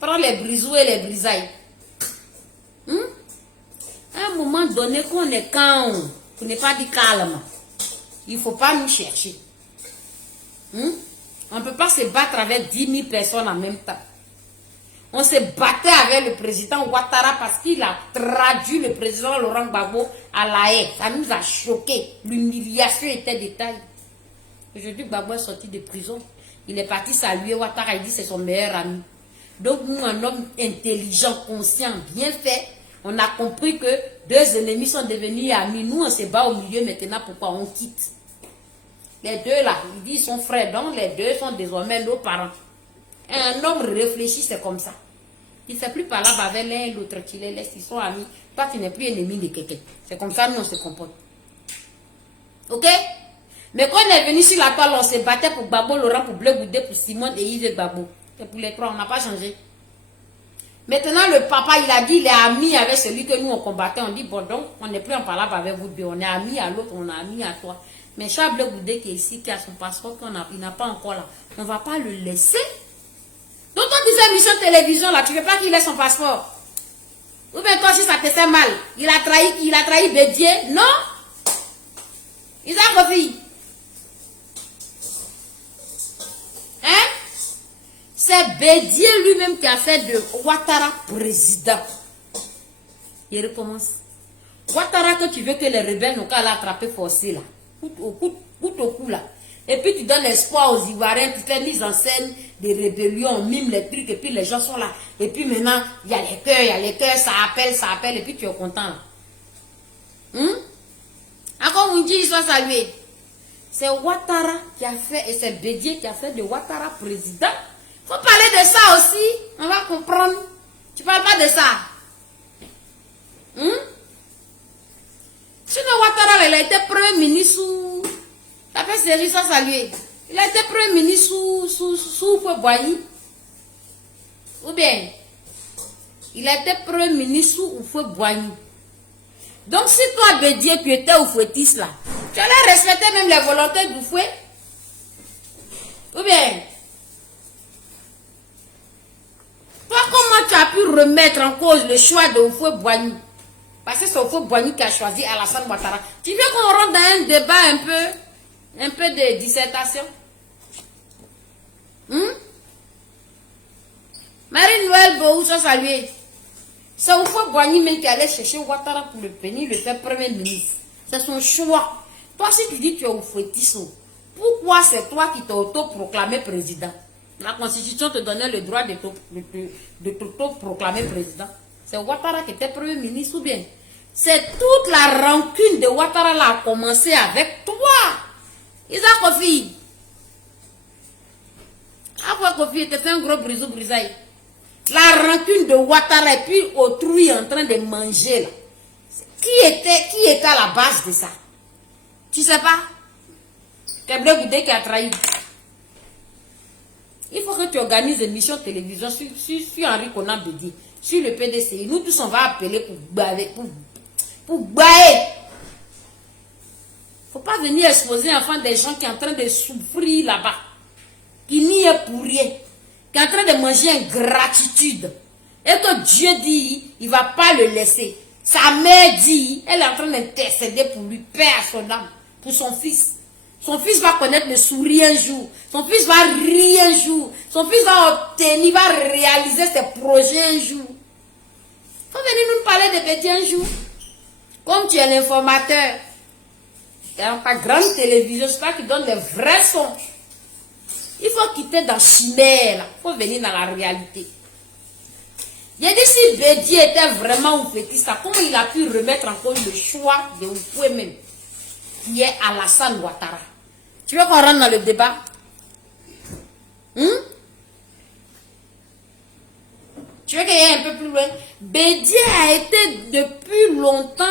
Prends les brisous et les brisailles. À un moment donné, qu'on est calme, qu'on n'est pas dit calme, il ne faut pas nous chercher. On ne peut pas se battre avec 10 000 personnes en même temps. On se battait avec le président Ouattara parce qu'il a traduit le président Laurent Gbagbo à la haie. Ça nous a choqués. L'humiliation était de taille. Aujourd'hui, Gbagbo est sorti de prison. Il est parti saluer Ouattara. Il dit que c'est son meilleur ami. Donc, nous, un homme intelligent, conscient, bien fait, on a compris que deux ennemis sont devenus amis. Nous, on se bat au milieu maintenant. Pourquoi on quitte? Les deux là, ils disent sont frères. Donc, les deux sont désormais nos parents. Un homme réfléchi, c'est comme ça. Il ne sait plus parler avec l'un et l'autre. Tu les laisses, ils sont amis. Toi, tu n'es plus ennemi de quelqu'un. C'est comme ça, nous, on se comporte. Ok? Mais quand on est venu sur la toile, on se battait pour Gbagbo, Laurent, pour Bleu Goudé, pour Simone et Yves Gbagbo. Et pour les trois, on n'a pas changé. Maintenant, le papa, il a dit, il est ami avec celui que nous, on combattait. On dit, bon, donc, on n'est plus en parlant avec vous deux. On est amis à l'autre, on est amis à toi. Mais Charles Bleu Goudé qui est ici, qui a son passeport, il n'a pas encore là. On ne va pas le laisser. Donc, on disait mission de télévision là, tu ne veux pas qu'il ait son passeport. Ou bien toi, si ça te fait mal, il a trahi Bédier. Non. Ils ont refusé. Hein? C'est Bédier lui-même qui a fait de Ouattara président. Il recommence. Ouattara, que tu veux que les rebelles n'ont qu'à l'attraper forcé là. Coup au cou là. Et puis tu donnes espoir aux Ivoiriens, tu fais mise en scène des rébellions, on mime les trucs, et puis les gens sont là. Et puis maintenant, il y a les cœurs, ça appelle, et puis tu es content là. Encore on dit, ils sont salués. C'est Ouattara qui a fait, et c'est Bédier qui a fait de Ouattara président. Faut parler de ça aussi, on va comprendre. Tu parles pas de ça. Sinon Ouattara, il a été premier ministre sous... Ça fait série sans saluer. Il a été premier ministre sous Fouet-Boigny. Ou bien, il a été premier ministre sous Fouet-Boigny. Donc, si toi, Bédier, tu étais au fouettiste là, tu allais respecter même les volontés du fouet. Ou bien, toi, comment tu as pu remettre en cause le choix de Fouet-Boigny? Parce que c'est Fouet-Boigny qui a choisi Alassane Ouattara. Tu veux qu'on rentre dans un débat un peu de dissertation? Marie-Noël Boussa salué. C'est Fouet-Boigny même qui allait chercher Ouattara pour le venir le faire premier ministre. C'est son choix. Toi, si tu dis que tu es au fouettiste, pourquoi c'est toi qui t'es auto-proclamé président? La Constitution te donnait le droit de t'auto-proclamer président. C'est Ouattara qui était premier ministre ou bien? C'est toute la rancune de Ouattara là a commencé avec toi. Isaac Kofi. Après Kofi, il te fait un gros brisaille. La rancune de Ouattara et puis autrui en train de manger là. Qui était à la base de ça? Tu sais pas? C'est Bleu Goudé qui a trahi. Il faut que tu organises une émission de télévision sur Henri Konan Bédier, sur le PDCI. Nous tous on va appeler pour bailler. Pour bailler. Faut pas venir exposer enfin des gens qui sont en train de souffrir là-bas. Qui n'y est pour rien. Qui est en train de manger ingratitude. Et que Dieu dit, il ne va pas le laisser. Sa mère dit, elle est en train d'intercéder pour lui, père son âme, pour son fils. Son fils va connaître le sourire un jour. Son fils va rire un jour. Son fils va obtenir, va réaliser ses projets un jour. Il faut venir nous parler de Bédier un jour. Comme tu es l'informateur, dans ta grande télévision, c'est toi qui donne les vrais sons. Il faut quitter dans chimère, il faut venir dans la réalité. J'ai dit si Bédier était vraiment un petit, ça, comment il a pu remettre en cause le choix de Oufoué même, qui est Alassane Ouattara? Tu veux qu'on rentre dans le débat? Tu veux qu'il y ait un peu plus loin? Bédier a été depuis longtemps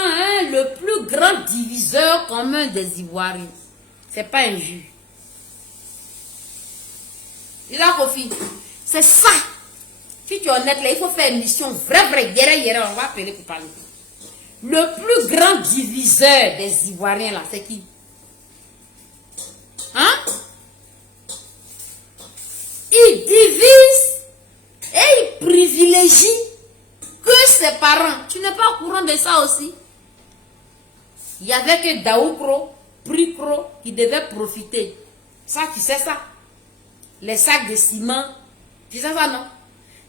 le plus grand diviseur commun des Ivoiriens. C'est pas injuste. Il a Kofi. C'est ça. Si tu es honnête là, il faut faire une mission vraie, on va appeler pour parler. Le plus grand diviseur des Ivoiriens là, c'est qui? Hein? Il divise et il privilégie que ses parents. Tu n'es pas au courant de ça aussi? Il y avait que Daoukro, Prikro qui devait profiter. Ça, tu sais ça? Les sacs de ciment. Tu sais ça, non?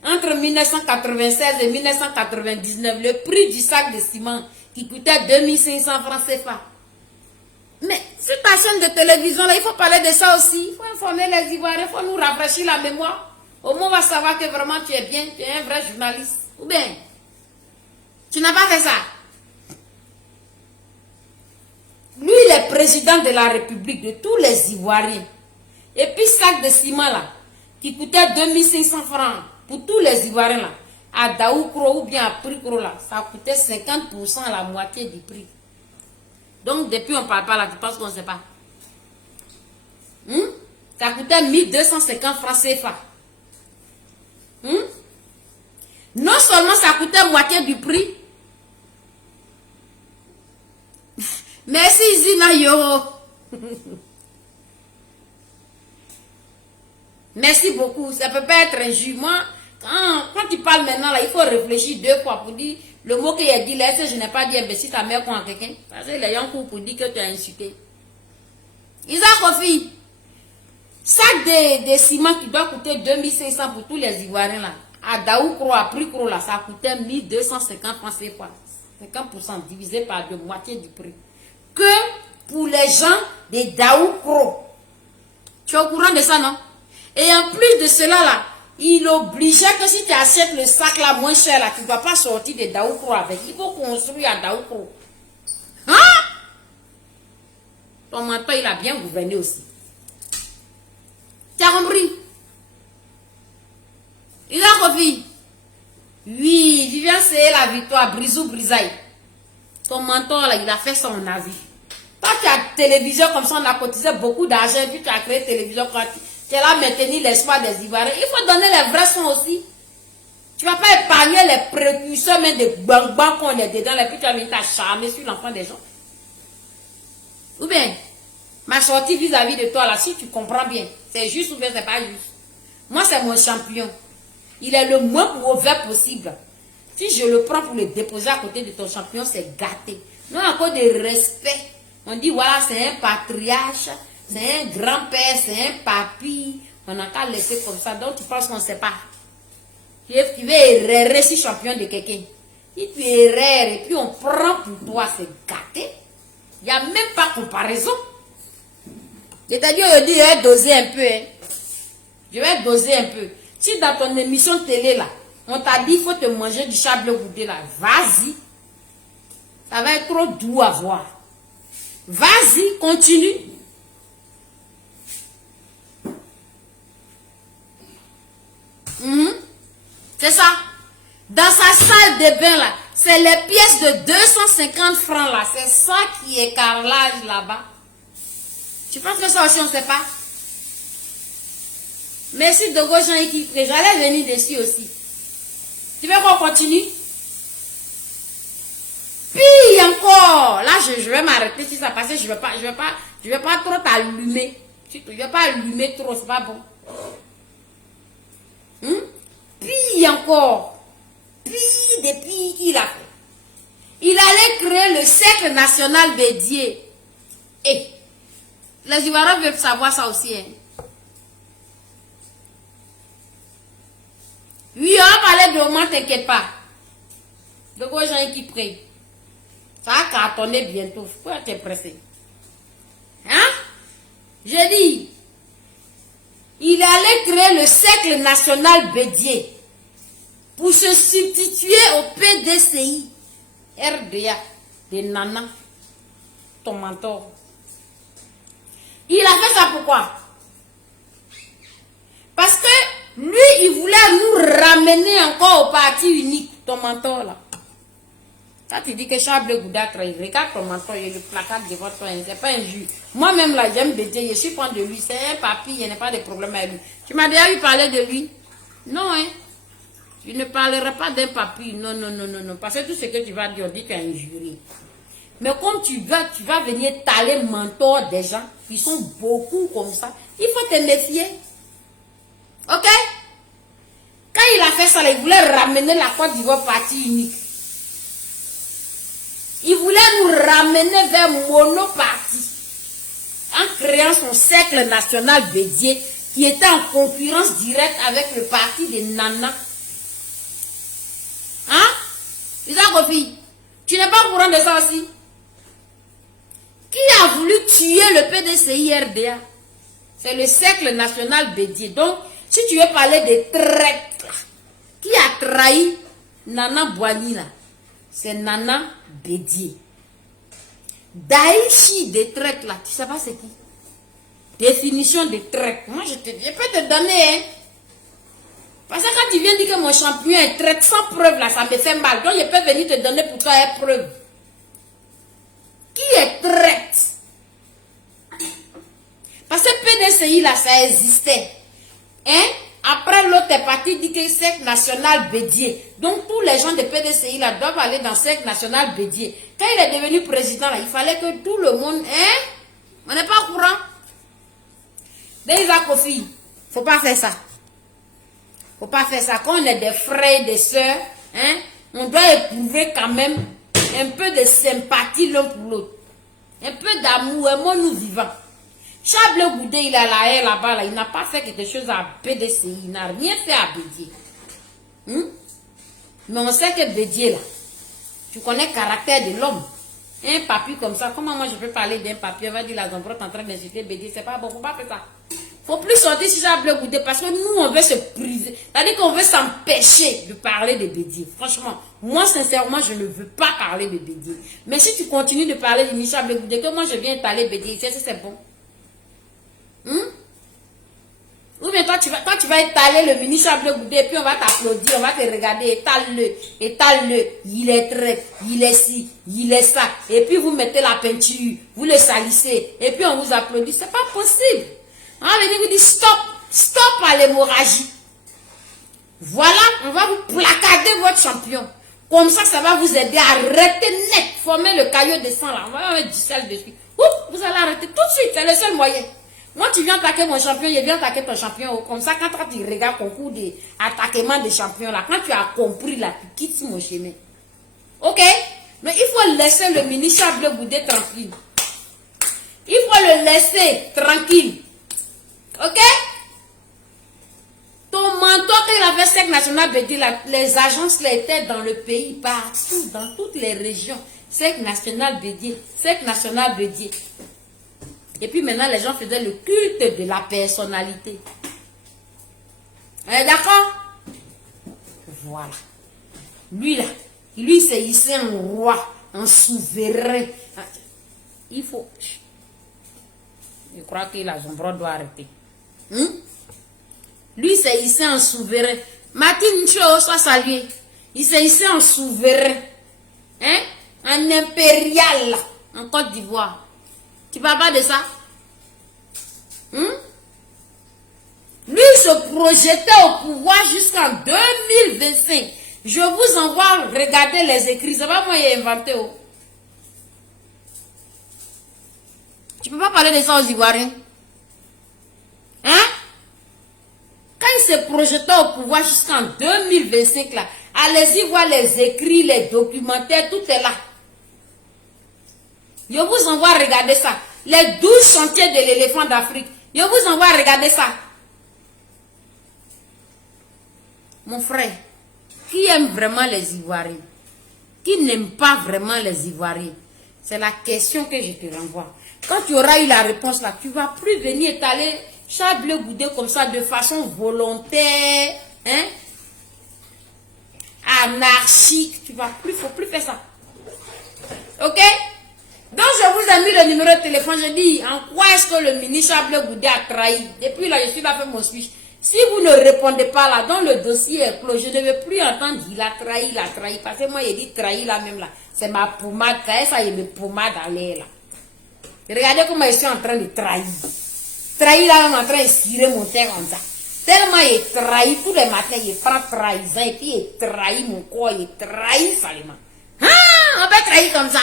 Entre 1996 et 1999, le prix du sac de ciment qui coûtait 2500 francs CFA. Mais sur ta chaîne de télévision, là, il faut parler de ça aussi. Il faut informer les Ivoiriens, il faut nous rafraîchir la mémoire. Au moins, on va savoir que vraiment tu es bien, tu es un vrai journaliste. Ou bien, tu n'as pas fait ça. Lui, il est président de la République, de tous les Ivoiriens. Et puis, sac de ciment, là, qui coûtait 2500 francs pour tous les Ivoiriens, là, à Daoukro ou bien à Prikro, là, ça coûtait 50% à la moitié du prix. Donc, depuis, on ne parle pas là, tu penses qu'on ne sait pas. Ça coûtait 1250 francs CFA. Non seulement ça coûtait moitié du prix. Merci Zina Yoro. Merci beaucoup. Ça ne peut pas être injuste. Moi, quand tu parles maintenant, là, il faut réfléchir 2 fois pour dire le mot qu'il a dit là. Je n'ai pas dit imbécile ta mère contre quelqu'un. Parce que les gens pour dire que tu as insulté. Isaac Kofi, sac de ciment qui doit coûter 2500 pour tous les Ivoiriens là. À Daoukro, à Prikro là, ça coûtait 1250 francs CFA. 50% divisé par 2, moitié du prix. Que pour les gens de Daoukro. Tu es au courant de ça, non? Et en plus de cela là, il obligeait que si tu achètes le sac là moins cher là, tu ne vas pas sortir de Daoukro avec. Il faut construire à Daoukro. Hein? Ton mentor, il a bien gouverné aussi. Tu as compris? Il a compris. Oui, Vivian, c'est la victoire. Brisou, brisaille. Ton mentor, là, il a fait son avis. Toi, tu as télévision comme ça, on a cotisé beaucoup d'argent, puis tu as créé télévision quand tu es là maintenir l'espoir des Ivoiriens. Il faut donner les vrais sons aussi. Tu ne vas pas épargner les précurseurs, mais des bang-bang qu'on est dedans, et puis tu vas venir t'acharner sur l'enfant des gens. Ou bien, ma sortie vis-à-vis de toi, là, si tu comprends bien, c'est juste ou bien c'est pas juste. Moi, c'est mon champion. Il est le moins mauvais possible. Si je le prends pour le déposer à côté de ton champion, c'est gâté. Non, encore de respect. On dit, voilà, c'est un patriarche, c'est un grand-père, c'est un papy. On n'a qu'à laisser comme ça. Donc, tu penses qu'on ne sait pas. Tu veux errer si champion de quelqu'un. Si tu erres et puis on prend pour toi, c'est gâté. Il n'y a même pas comparaison. C'est-à-dire, je vais doser un peu. Hein. Je vais doser un peu. Si dans ton émission télé, là, on t'a dit qu'il faut te manger du chable goudé, là, vas-y. Ça va être trop doux à voir. Vas-y, continue. C'est ça. Dans sa salle de bain, là, c'est les pièces de 250 francs, là. C'est ça qui est carrelage là-bas. Tu penses que ça aussi, on ne sait pas? Merci Dogo Jean-Équipe. J'allais venir dessus aussi. Tu veux qu'on continue? Puis encore. Là, je vais m'arrêter si ça passe. Je vais pas trop t'allumer. Je vais pas allumer trop, c'est pas bon. Puis encore. Puis depuis qu'il a fait. Il allait créer le cercle national Bédié. Et les Ivoiriens veulent savoir ça aussi. Hein. Oui, on va parler de moment, t'inquiète pas. De quoi gens qui prient. Ça va cartonner bientôt. Pourquoi tu es pressé? Hein? Je dis, il allait créer le cercle national Bédié pour se substituer au PDCI, RDA, de Nana, ton mentor. Il a fait ça pourquoi? Parce que lui, il voulait nous ramener encore au parti unique, ton mentor là. Quand tu dis que Chable Gouda trahit, regarde ton mentor, il y a le placard devant toi, c'est pas un jus. Moi-même là, j'aime Bédié, je suis fan de lui, c'est un papy, il n'y a pas de problème avec lui. Tu m'as déjà eu parler de lui? Non, hein? Tu ne parleras pas d'un papy, non, non, non, non, non, parce que tout ce que tu vas dire, on dit que tu es injurié. Mais comme tu vas venir taler mentor des gens, ils sont beaucoup comme ça, il faut te méfier. Ok? Quand il a fait ça, il voulait ramener la Côte d'Ivoire parti unique. Il voulait nous ramener vers monoparti. En créant son cercle national Bédié, qui était en concurrence directe avec le parti de Nana. Kofi, tu n'es pas au courant de ça aussi? Qui a voulu tuer le PDCI-RDA? C'est le Cercle National Bédié. Donc, si tu veux parler des traites, qui a trahi Nana Boigny là? C'est Nana Bédié. Daïchi des traites là, tu sais pas c'est qui? Définition des traites. Moi je peux te donner, hein. Parce que quand tu viens dire que mon champion est traite sans preuve là, ça me fait mal. Donc je peux venir te donner pour toi une preuve. Qui est traite? Parce que PDCI là, ça existait. Hein? Après l'autre est parti dire que Cercle National Bédié. Donc tous les gens de PDCI là doivent aller dans Cercle National Bédié. Quand il est devenu président là, il fallait que tout le monde, hein? On n'est pas au courant. Déjà Kofi, faut pas faire ça. Faut pas faire ça. Quand on est des frères et des sœurs, hein, on doit éprouver quand même un peu de sympathie l'un pour l'autre. Un peu d'amour, aimons-nous vivants. Chable Goudé, il a la haine là-bas, là, il n'a pas fait quelque chose à PDCI, il n'a rien fait à Bédié. Mais on sait que Bédié, là, tu connais le caractère de l'homme. Un papier comme ça, comment moi je peux parler d'un papier? On va dire la Zambrotte en train d'insulter Bédié, c'est pas bon, faut pas faire ça. Faut plus sortir si j'ai Goudé parce que nous on veut se priver. C'est-à-dire qu'on veut s'empêcher de parler de Bédié. Franchement, moi sincèrement je ne veux pas parler de Bédié. Mais si tu continues de parler de Michel Goudé, que moi je viens t'aller Bédié, c'est bon. Ou bien toi tu vas étaler le ministre Goudé et puis on va t'applaudir, on va te regarder, étale-le, il est très, il est ci, il est ça. Et puis vous mettez la peinture, vous le salissez et puis on vous applaudit. C'est pas possible. On va venir vous dire stop à l'hémorragie. Voilà, on va vous placarder votre champion. Comme ça va vous aider à arrêter net, former le caillot de sang là. On va mettre du sel dessus. Oups, vous allez arrêter tout de suite, c'est le seul moyen. Moi, tu viens attaquer mon champion, je viens attaquer ton champion. Comme ça, quand tu regardes ton cours d'attaquement des champions, là, quand tu as compris, là, tu quittes mon chemin. Ok? Mais il faut laisser le ministre Bleu Goudé tranquille. Il faut le laisser tranquille. Ok? Ton mentor, quand il avait Cercle National Bédié, les agences là, étaient dans le pays, partout, dans toutes les régions. Cercle National Bédié, Cercle National Bédié. Et puis maintenant, les gens faisaient le culte de la personnalité. D'accord? Voilà. Lui là, lui c'est ici un roi, un souverain. Il faut... Je crois que la Zombro doit arrêter. Lui c'est ici un souverain. Martin Ncho soit salué. Il c'est ici un souverain. Hein? Un impérial en Côte d'Ivoire. Tu parles pas de ça? Lui se projetait au pouvoir jusqu'en 2025. Je vous envoie regarder les écrits. C'est pas moi qui ai inventé. Tu peux pas parler de ça aux Ivoiriens? Hein? Quand il se projetait au pouvoir jusqu'en 2025, là, allez-y voir les écrits, les documentaires, tout est là. Je vous envoie regarder ça. Les 12 chantiers de l'éléphant d'Afrique. Je vous envoie regarder ça. Mon frère, qui aime vraiment les Ivoiriens? Qui n'aime pas vraiment les Ivoiriens? C'est la question que je te renvoie. Quand tu auras eu la réponse là, tu ne vas plus venir étaler Charles Bleu Goudé comme ça de façon volontaire, hein? Anarchique. Tu vas plus, faut plus faire ça. Ok? Donc je vous ai mis le numéro de téléphone. Je dis, en quoi est-ce que le ministre Bleu Goudé a trahi? Depuis là, je suis là pour mon speech. Si vous ne répondez pas là, dans le dossier est clos, je ne vais plus entendre il a trahi, il a trahi. Parce que moi, il dit trahi là même là. C'est ma pommade, ça y est, mes pommades à l'air là. Regardez comment je suis en train de trahir. Trahir là, même en train de cirer mon terre comme ça. Tellement il trahit tous les matins, il prend trahison et puis il trahit mon corps, il trahit salement. Ah, on peut trahir comme ça.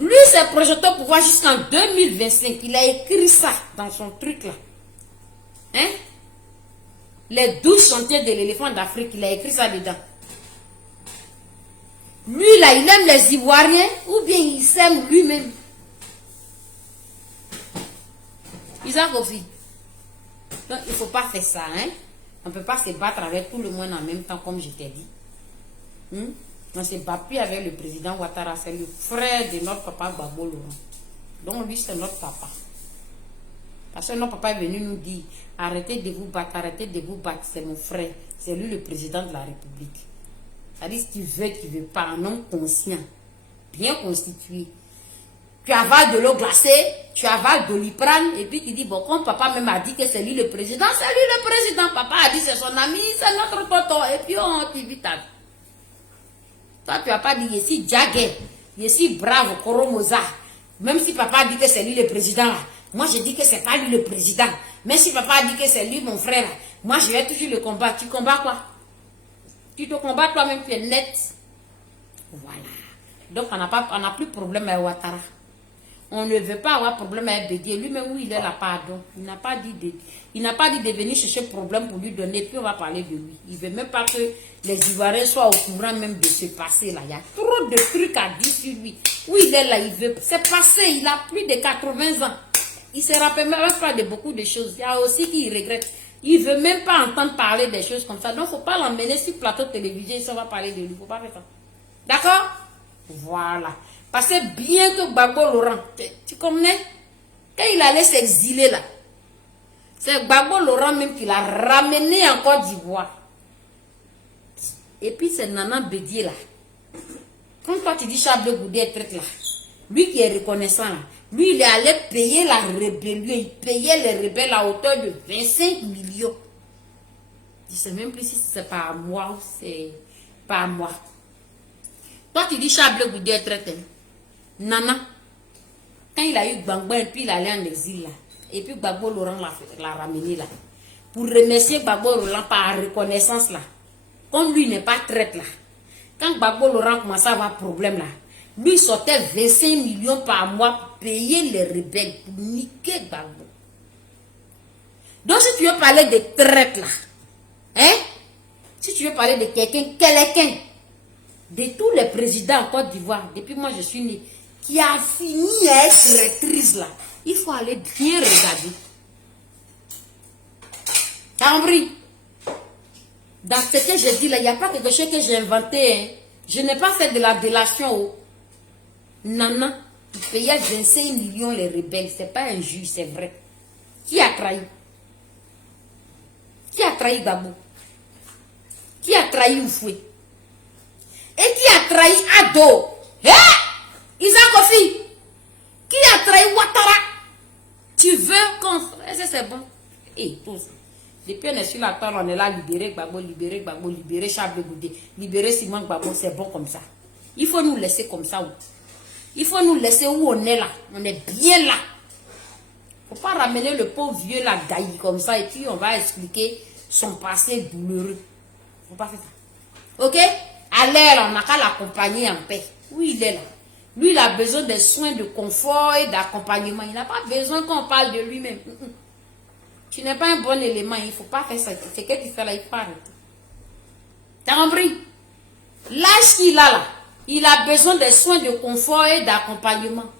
Lui s'est projeté au pouvoir jusqu'en 2025. Il a écrit ça dans son truc là. Hein? Les 12 chantiers de l'éléphant d'Afrique, il a écrit ça dedans. Lui là, il aime les Ivoiriens ou bien il s'aime lui-même. Isaac Kofi. Donc il ne faut pas faire ça. Hein? On ne peut pas se battre avec tout le monde en même temps, comme je t'ai dit. On ne se bat plus avec le président Ouattara. C'est le frère de notre papa Gbagbo Laurent. Donc lui, c'est notre papa. Parce que notre papa est venu nous dire, arrêtez de vous battre, arrêtez de vous battre. C'est mon frère. C'est lui le président de la République. C'est-à-dire, si tu veux, tu ne veux pas, un homme conscient, bien constitué. Tu avales de l'eau glacée, tu avales de Doliprane, et puis tu dis, bon, comme papa même a dit que c'est lui le président, c'est lui le président. Papa a dit c'est son ami, c'est notre tonton, et puis on t'évite. Toi, tu n'as pas dit, je suis Djagé, je suis brave, Koromoza. Même si papa a dit que c'est lui le président, moi je dis que c'est pas lui le président. Même si papa a dit que c'est lui mon frère, moi je vais toujours le combattre. Tu combats quoi? Tu te combats toi-même, tu es net. Voilà. Donc on n'a plus de problème avec Ouattara. On ne veut pas avoir problème avec Bédié. Lui-même, où il est là, pardon. Il n'a pas dit de venir chercher problème pour lui donner. Puis on va parler de lui. Il ne veut même pas que les Ivoiriens soient au courant même de ce passé là. Il y a trop de trucs à dire sur lui. Où il est là, il veut. C'est passé, il a plus de 80 ans. Il ne se rappelle même pas de beaucoup de choses. Il y a aussi qui regrette. Il ne veut même pas entendre parler des choses comme ça. Donc, il ne faut pas l'emmener sur le plateau de télévision. Ça va parler de lui. Il ne faut pas faire ça. D'accord? Voilà. Parce que bien que Gbagbo Laurent, tu connais, quand il allait s'exiler là, c'est Gbagbo Laurent même qui l'a ramené en Côte d'Ivoire. Et puis c'est Nana Bédié là. Quand toi tu dis Chablé Goudé est traite là, lui qui est reconnaissant là, lui il est allé payer la rébellion, il payait les rebelles à hauteur de 25 millions. Je ne sais même plus si c'est pas à moi ou c'est pas à moi. Toi tu dis Chablé Goudé est traite. Nana, quand il a eu Gbagbo et puis il allait en exil là, et puis Gbagbo Laurent l'a ramené là, pour remercier Gbagbo Laurent par reconnaissance là, comme lui n'est pas traite là, quand Gbagbo Laurent commençait à avoir problème là, lui sortait 25 millions par mois pour payer les rebelles, pour niquer Gbagbo. Donc si tu veux parler de traite là, hein, si tu veux parler de quelqu'un, de tous les présidents en Côte d'Ivoire, depuis moi je suis né, qui a fini à être traîtrise là, il faut aller bien regarder. T'as compris? Dans ce que je dis là, il n'y a pas quelque chose que j'ai inventé. Hein. Je n'ai pas fait de la délation. Oh. Nana, il payait 25 millions les rebelles. Ce n'est pas un juge, c'est vrai. Qui a trahi? Qui a trahi Gbagbo? Qui a trahi Oufoué? Et qui a trahi Ado? Hein? Isaac Kofi, qui a trahi Ouattara? Tu veux qu'on... C'est bon. Et tous. Depuis on est sur la table, on est là, libérer Gbagbo, libérer Chablé Goudé, libérer Simon Gbagbo, c'est bon comme ça. Il faut nous laisser comme ça. Il faut nous laisser où on est là. On est bien là. Il ne faut pas ramener le pauvre vieux là, gailli comme ça, et puis on va expliquer son passé douloureux. Il ne faut pas faire ça. Ok? Allez, là, on n'a qu'à l'accompagner en paix. Oui, il est là. Lui, il a besoin de soins, de confort et d'accompagnement. Il n'a pas besoin qu'on parle de lui-même. Tu n'es pas un bon élément. Il ne faut pas faire ça. Ce que tu fais là, il faut arrêter. T'as compris? L'âge qu'il a là, il a besoin de soins, de confort et d'accompagnement.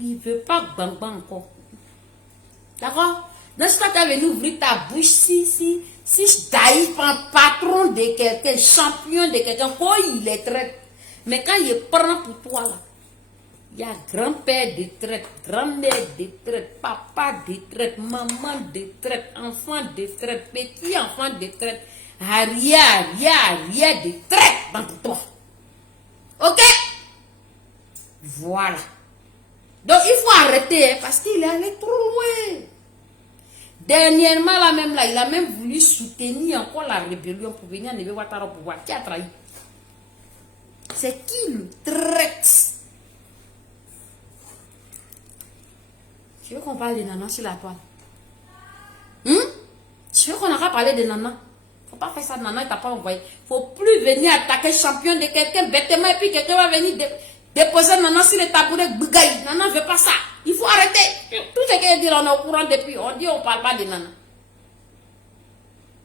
Il ne veut pas Gbagbo encore. D'accord? Donc, si tu as venu ouvrir ta bouche, si Daïf, patron de quelqu'un, champion de quelqu'un, quoi il est traite. Mais quand il prend pour toi là, il y a grand-père de traite, grand-mère de traite, papa de traite, maman de traite, enfant de traite, petit enfant de traite, arrière de traite dans toi. Ok? Voilà. Donc il faut arrêter hein, parce qu'il est allé trop loin. Dernièrement là même là, il a même voulu soutenir encore la rébellion pour venir enlever Ouattara au pouvoir. Qui a trahi? C'est qui le traite? Tu veux qu'on parle de Nana sur la toile? Tu veux qu'on arrête de parler de Nana? Faut pas faire ça, Nana, il t'a pas envoyé. Faut plus venir attaquer champion de quelqu'un bêtement et puis quelqu'un va venir déposer Nana sur le tabouret Bougaï. Nana ne veut pas ça. Il faut arrêter. Tout ce qu'elle dit, on est au courant depuis. On dit, on parle pas de Nana.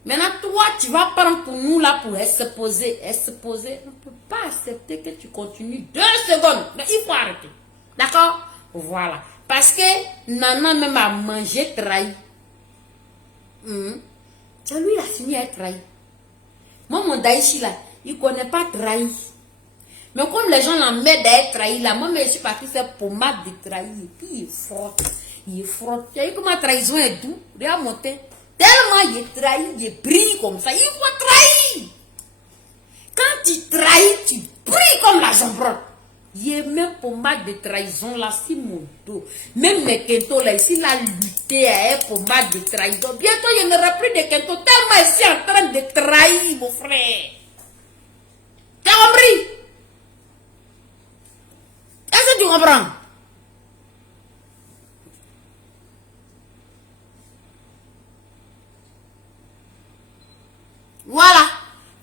Maintenant, toi, tu vas prendre pour nous là pour exposer. Exposer. On ne peut pas accepter que tu continues 2 secondes. Mais il faut arrêter. D'accord? Voilà. Parce que Nana même a mangé trahi. C'est lui, il a fini à être trahi. Moi, mon Daïchi, là, il ne connaît pas trahi. Mais comme les gens l'emmènent à être trahi, là, moi, je suis parti faire pommade de trahi. Et puis, il frotte. Il frotte. Tu as vu comment la trahison est doux? Regarde mon teint. Tellement il est trahi, il brille comme ça. Il faut trahir. Quand tu trahis, tu brilles comme la jambrette. Il y a même pommade de trahison là, si mon dos. Même mes kentos là, ici, il a lutté à un pommade de trahison. Bientôt, il n'y aura plus de kentos. Tellement ici en train de trahir, mon frère. Tu as compris? Est-ce que tu comprends? Voilà.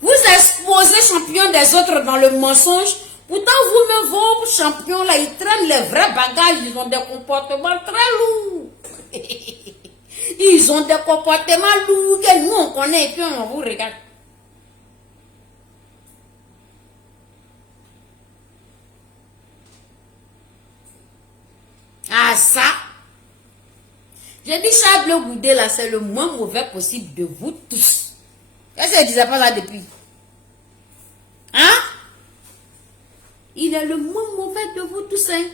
Vous exposez champion des autres dans le mensonge. Pourtant, vous-même, vos champions là, ils traînent les vrais bagages. Ils ont des comportements très lourds. Ils ont des comportements lourds que nous, on connaît et puis on vous regarde. Ah, ça. J'ai dit, Charles Goudé là, c'est le moins mauvais possible de vous tous. Est-ce que je ne disais pas ça depuis? Hein? Il est le moins mauvais de vous tous, hein?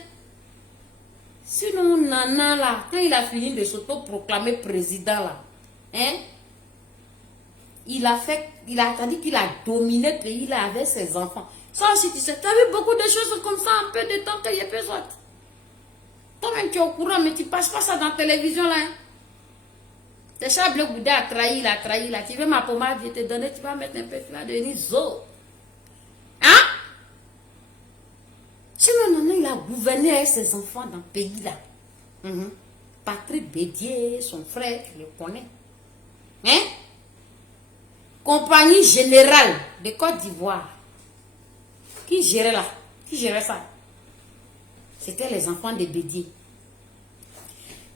Sinon, Nana, là, quand il a fini de s'auto-proclamer président, là, hein? Il a dit qu'il a dominé le pays, là, avec ses enfants. Ça aussi, tu sais, tu as vu beaucoup de choses comme ça, en peu de temps qu'il y a besoin. Toi-même, tu es au courant, mais tu passes pas ça dans la télévision, là, hein? C'est Charles Goudé a trahi, là. Tu veux ma pommade, je te donner, tu vas mettre un peu, tu vas devenir zo. Hein? Sinon, non, il a gouverné avec ses enfants dans le pays, là. Patrick Bédier, son frère, tu le connais. Hein? Compagnie générale de Côte d'Ivoire. Qui gérait là? Qui gérait ça? C'était les enfants de Bédier.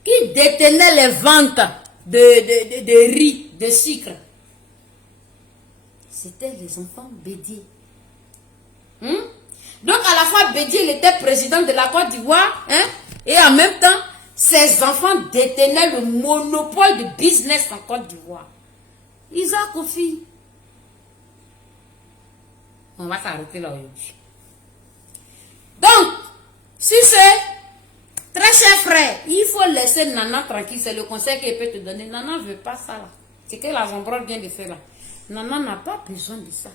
Qui détenaient les ventes de riz, de sucre. C'était les enfants Bédier. Donc à la fois Bédier, il était président de la Côte d'Ivoire, hein, et en même temps, ses enfants détenaient le monopole de business en Côte d'Ivoire. Isaac Kofi. On va s'arrêter là aujourd'hui. Donc, si c'est très cher frère, il faut laisser Nana tranquille. C'est le conseil qu'elle peut te donner. Nana ne veut pas ça là. C'est que la jambrole vient de faire là. Nana n'a pas besoin de ça.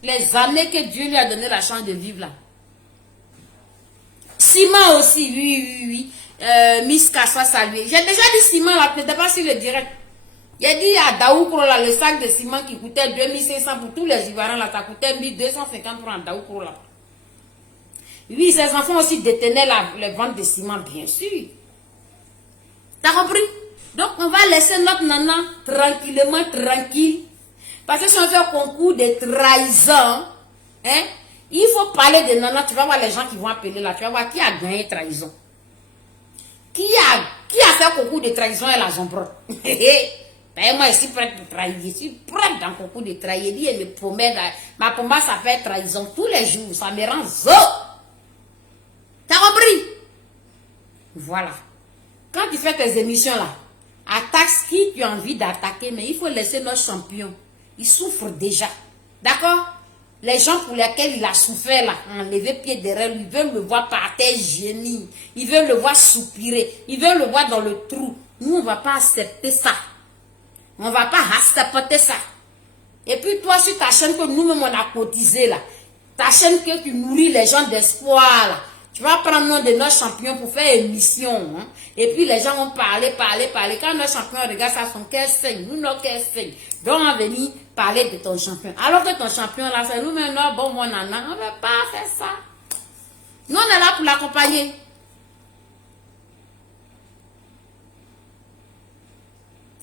Les années que Dieu lui a donné la chance de vivre là. Simon aussi, oui. Miss Kassa salué. J'ai déjà dit Simon là, n'était pas sur le direct. J'ai dit à Daoukro là, le sac de ciment qui coûtait 2500 pour tous les Ivoiriens là, ça coûtait 1250 francs à Daoukro là. Oui, ses enfants aussi détenaient les ventes de ciment, bien sûr. T'as compris? Donc, on va laisser notre nana tranquillement, tranquille. Parce que si on fait un concours de trahison, hein, il faut parler de nana. Tu vas voir les gens qui vont appeler là. Tu vas voir qui a gagné trahison. Qui a fait un concours de trahison et la jambrette. Moi, je suis prête pour trahir. Je suis prête dans le concours de trahir. Elle me promet, ma pommade, ça fait trahison tous les jours. Ça me rend zo. T'as compris? Voilà. Quand tu fais tes émissions là, attaque qui tu as envie d'attaquer, mais il faut laisser nos champions. Ils souffrent déjà. D'accord? Les gens pour lesquels il a souffert là, enlever pied derrière lui, ils veulent le voir par terre gémir. Ils veulent le voir soupirer. Ils veulent le voir dans le trou. Nous, on ne va pas accepter ça. On ne va pas accepter ça. Et puis toi, sur ta chaîne que nous-mêmes on a cotisé là, ta chaîne que tu nourris les gens d'espoir là, tu vas prendre le nom de nos champions pour faire émission. Hein? Et puis les gens vont parler. Quand nos champions regardent ça, son cœur saigne. Nous, nos cœurs saignent. Donc on va venir parler de ton champion. Alors que ton champion là, c'est nous maintenant, bon, mon nana, on ne veut pas faire ça. Nous, on est là pour l'accompagner.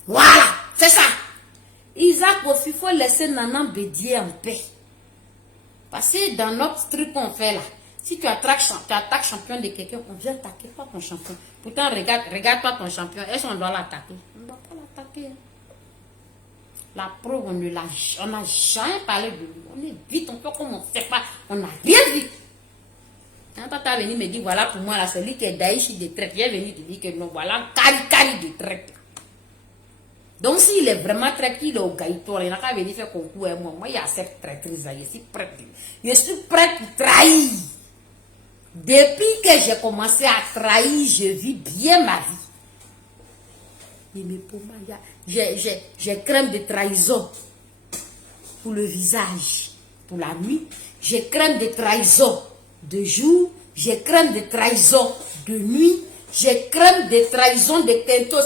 Voilà, c'est ça. Isaac, il faut laisser Nana Bédier en paix. Parce que dans notre truc qu'on fait là, si tu attaques champion de quelqu'un, on vient attaquer pas ton champion. Pourtant, regarde-toi ton champion. Est-ce qu'on doit l'attaquer? On ne doit pas l'attaquer. La preuve, on n'a jamais parlé de lui. On est vite, on fait comme on ne sait pas. On n'a rien vu. Quand tu es venu me dire, voilà pour moi, là, c'est lui qui est Daïchi de traite. Il est venu te dire que non, voilà, cari de traite. Donc, s'il est vraiment très qu'il est au gaïtoire, il n'a qu'à venir faire concours avec moi. Moi, il y a cette traîtrise là, je suis prête. Je suis prête pour trahir. Depuis que j'ai commencé à trahir, je vis bien ma vie. J'ai crème de trahison pour le visage, pour la nuit. J'ai crème de trahison de jour. J'ai crème de trahison de nuit. J'ai crème de trahison de Kento.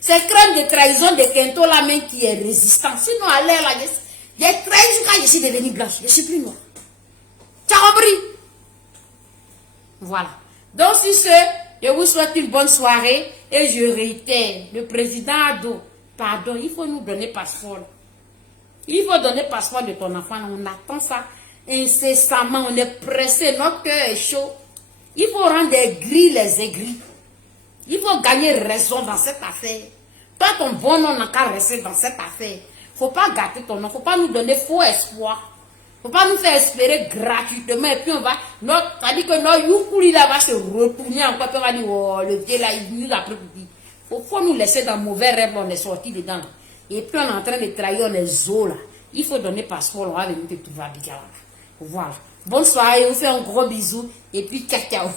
C'est crème de trahison de Kento la main qui est résistante. Sinon, à l'air là, j'ai trahi quand je suis devenue blanche. Je suis plus noire. Tu as compris? Voilà. Donc, sur ce, je vous souhaite une bonne soirée et je réitère, le président Ado, pardon, il faut nous donner passeport. Il faut donner passeport de ton enfant. On attend ça incessamment. On est pressé. Notre cœur est chaud. Il faut rendre aigris les aigris. Il faut gagner raison dans cette affaire. Toi, ton bon nom n'a qu'à rester dans cette affaire. Il ne faut pas gâter ton nom. Il ne faut pas nous donner faux espoir. Il ne faut pas nous faire espérer gratuitement. Et puis on va... C'est-à-dire que notre Yukuli là va se retourner encore. Puis on va dire, oh, le vieux là, il nous a pris pour dire. Il faut nous laisser dans mauvais rêve. On est sorti dedans. Et puis on est en train de trahir les eaux là. Il faut donner passeport. On va venir te trouver à Bigala. Voilà. Bonne soirée. On fait un gros bisou. Et puis ciao ciao.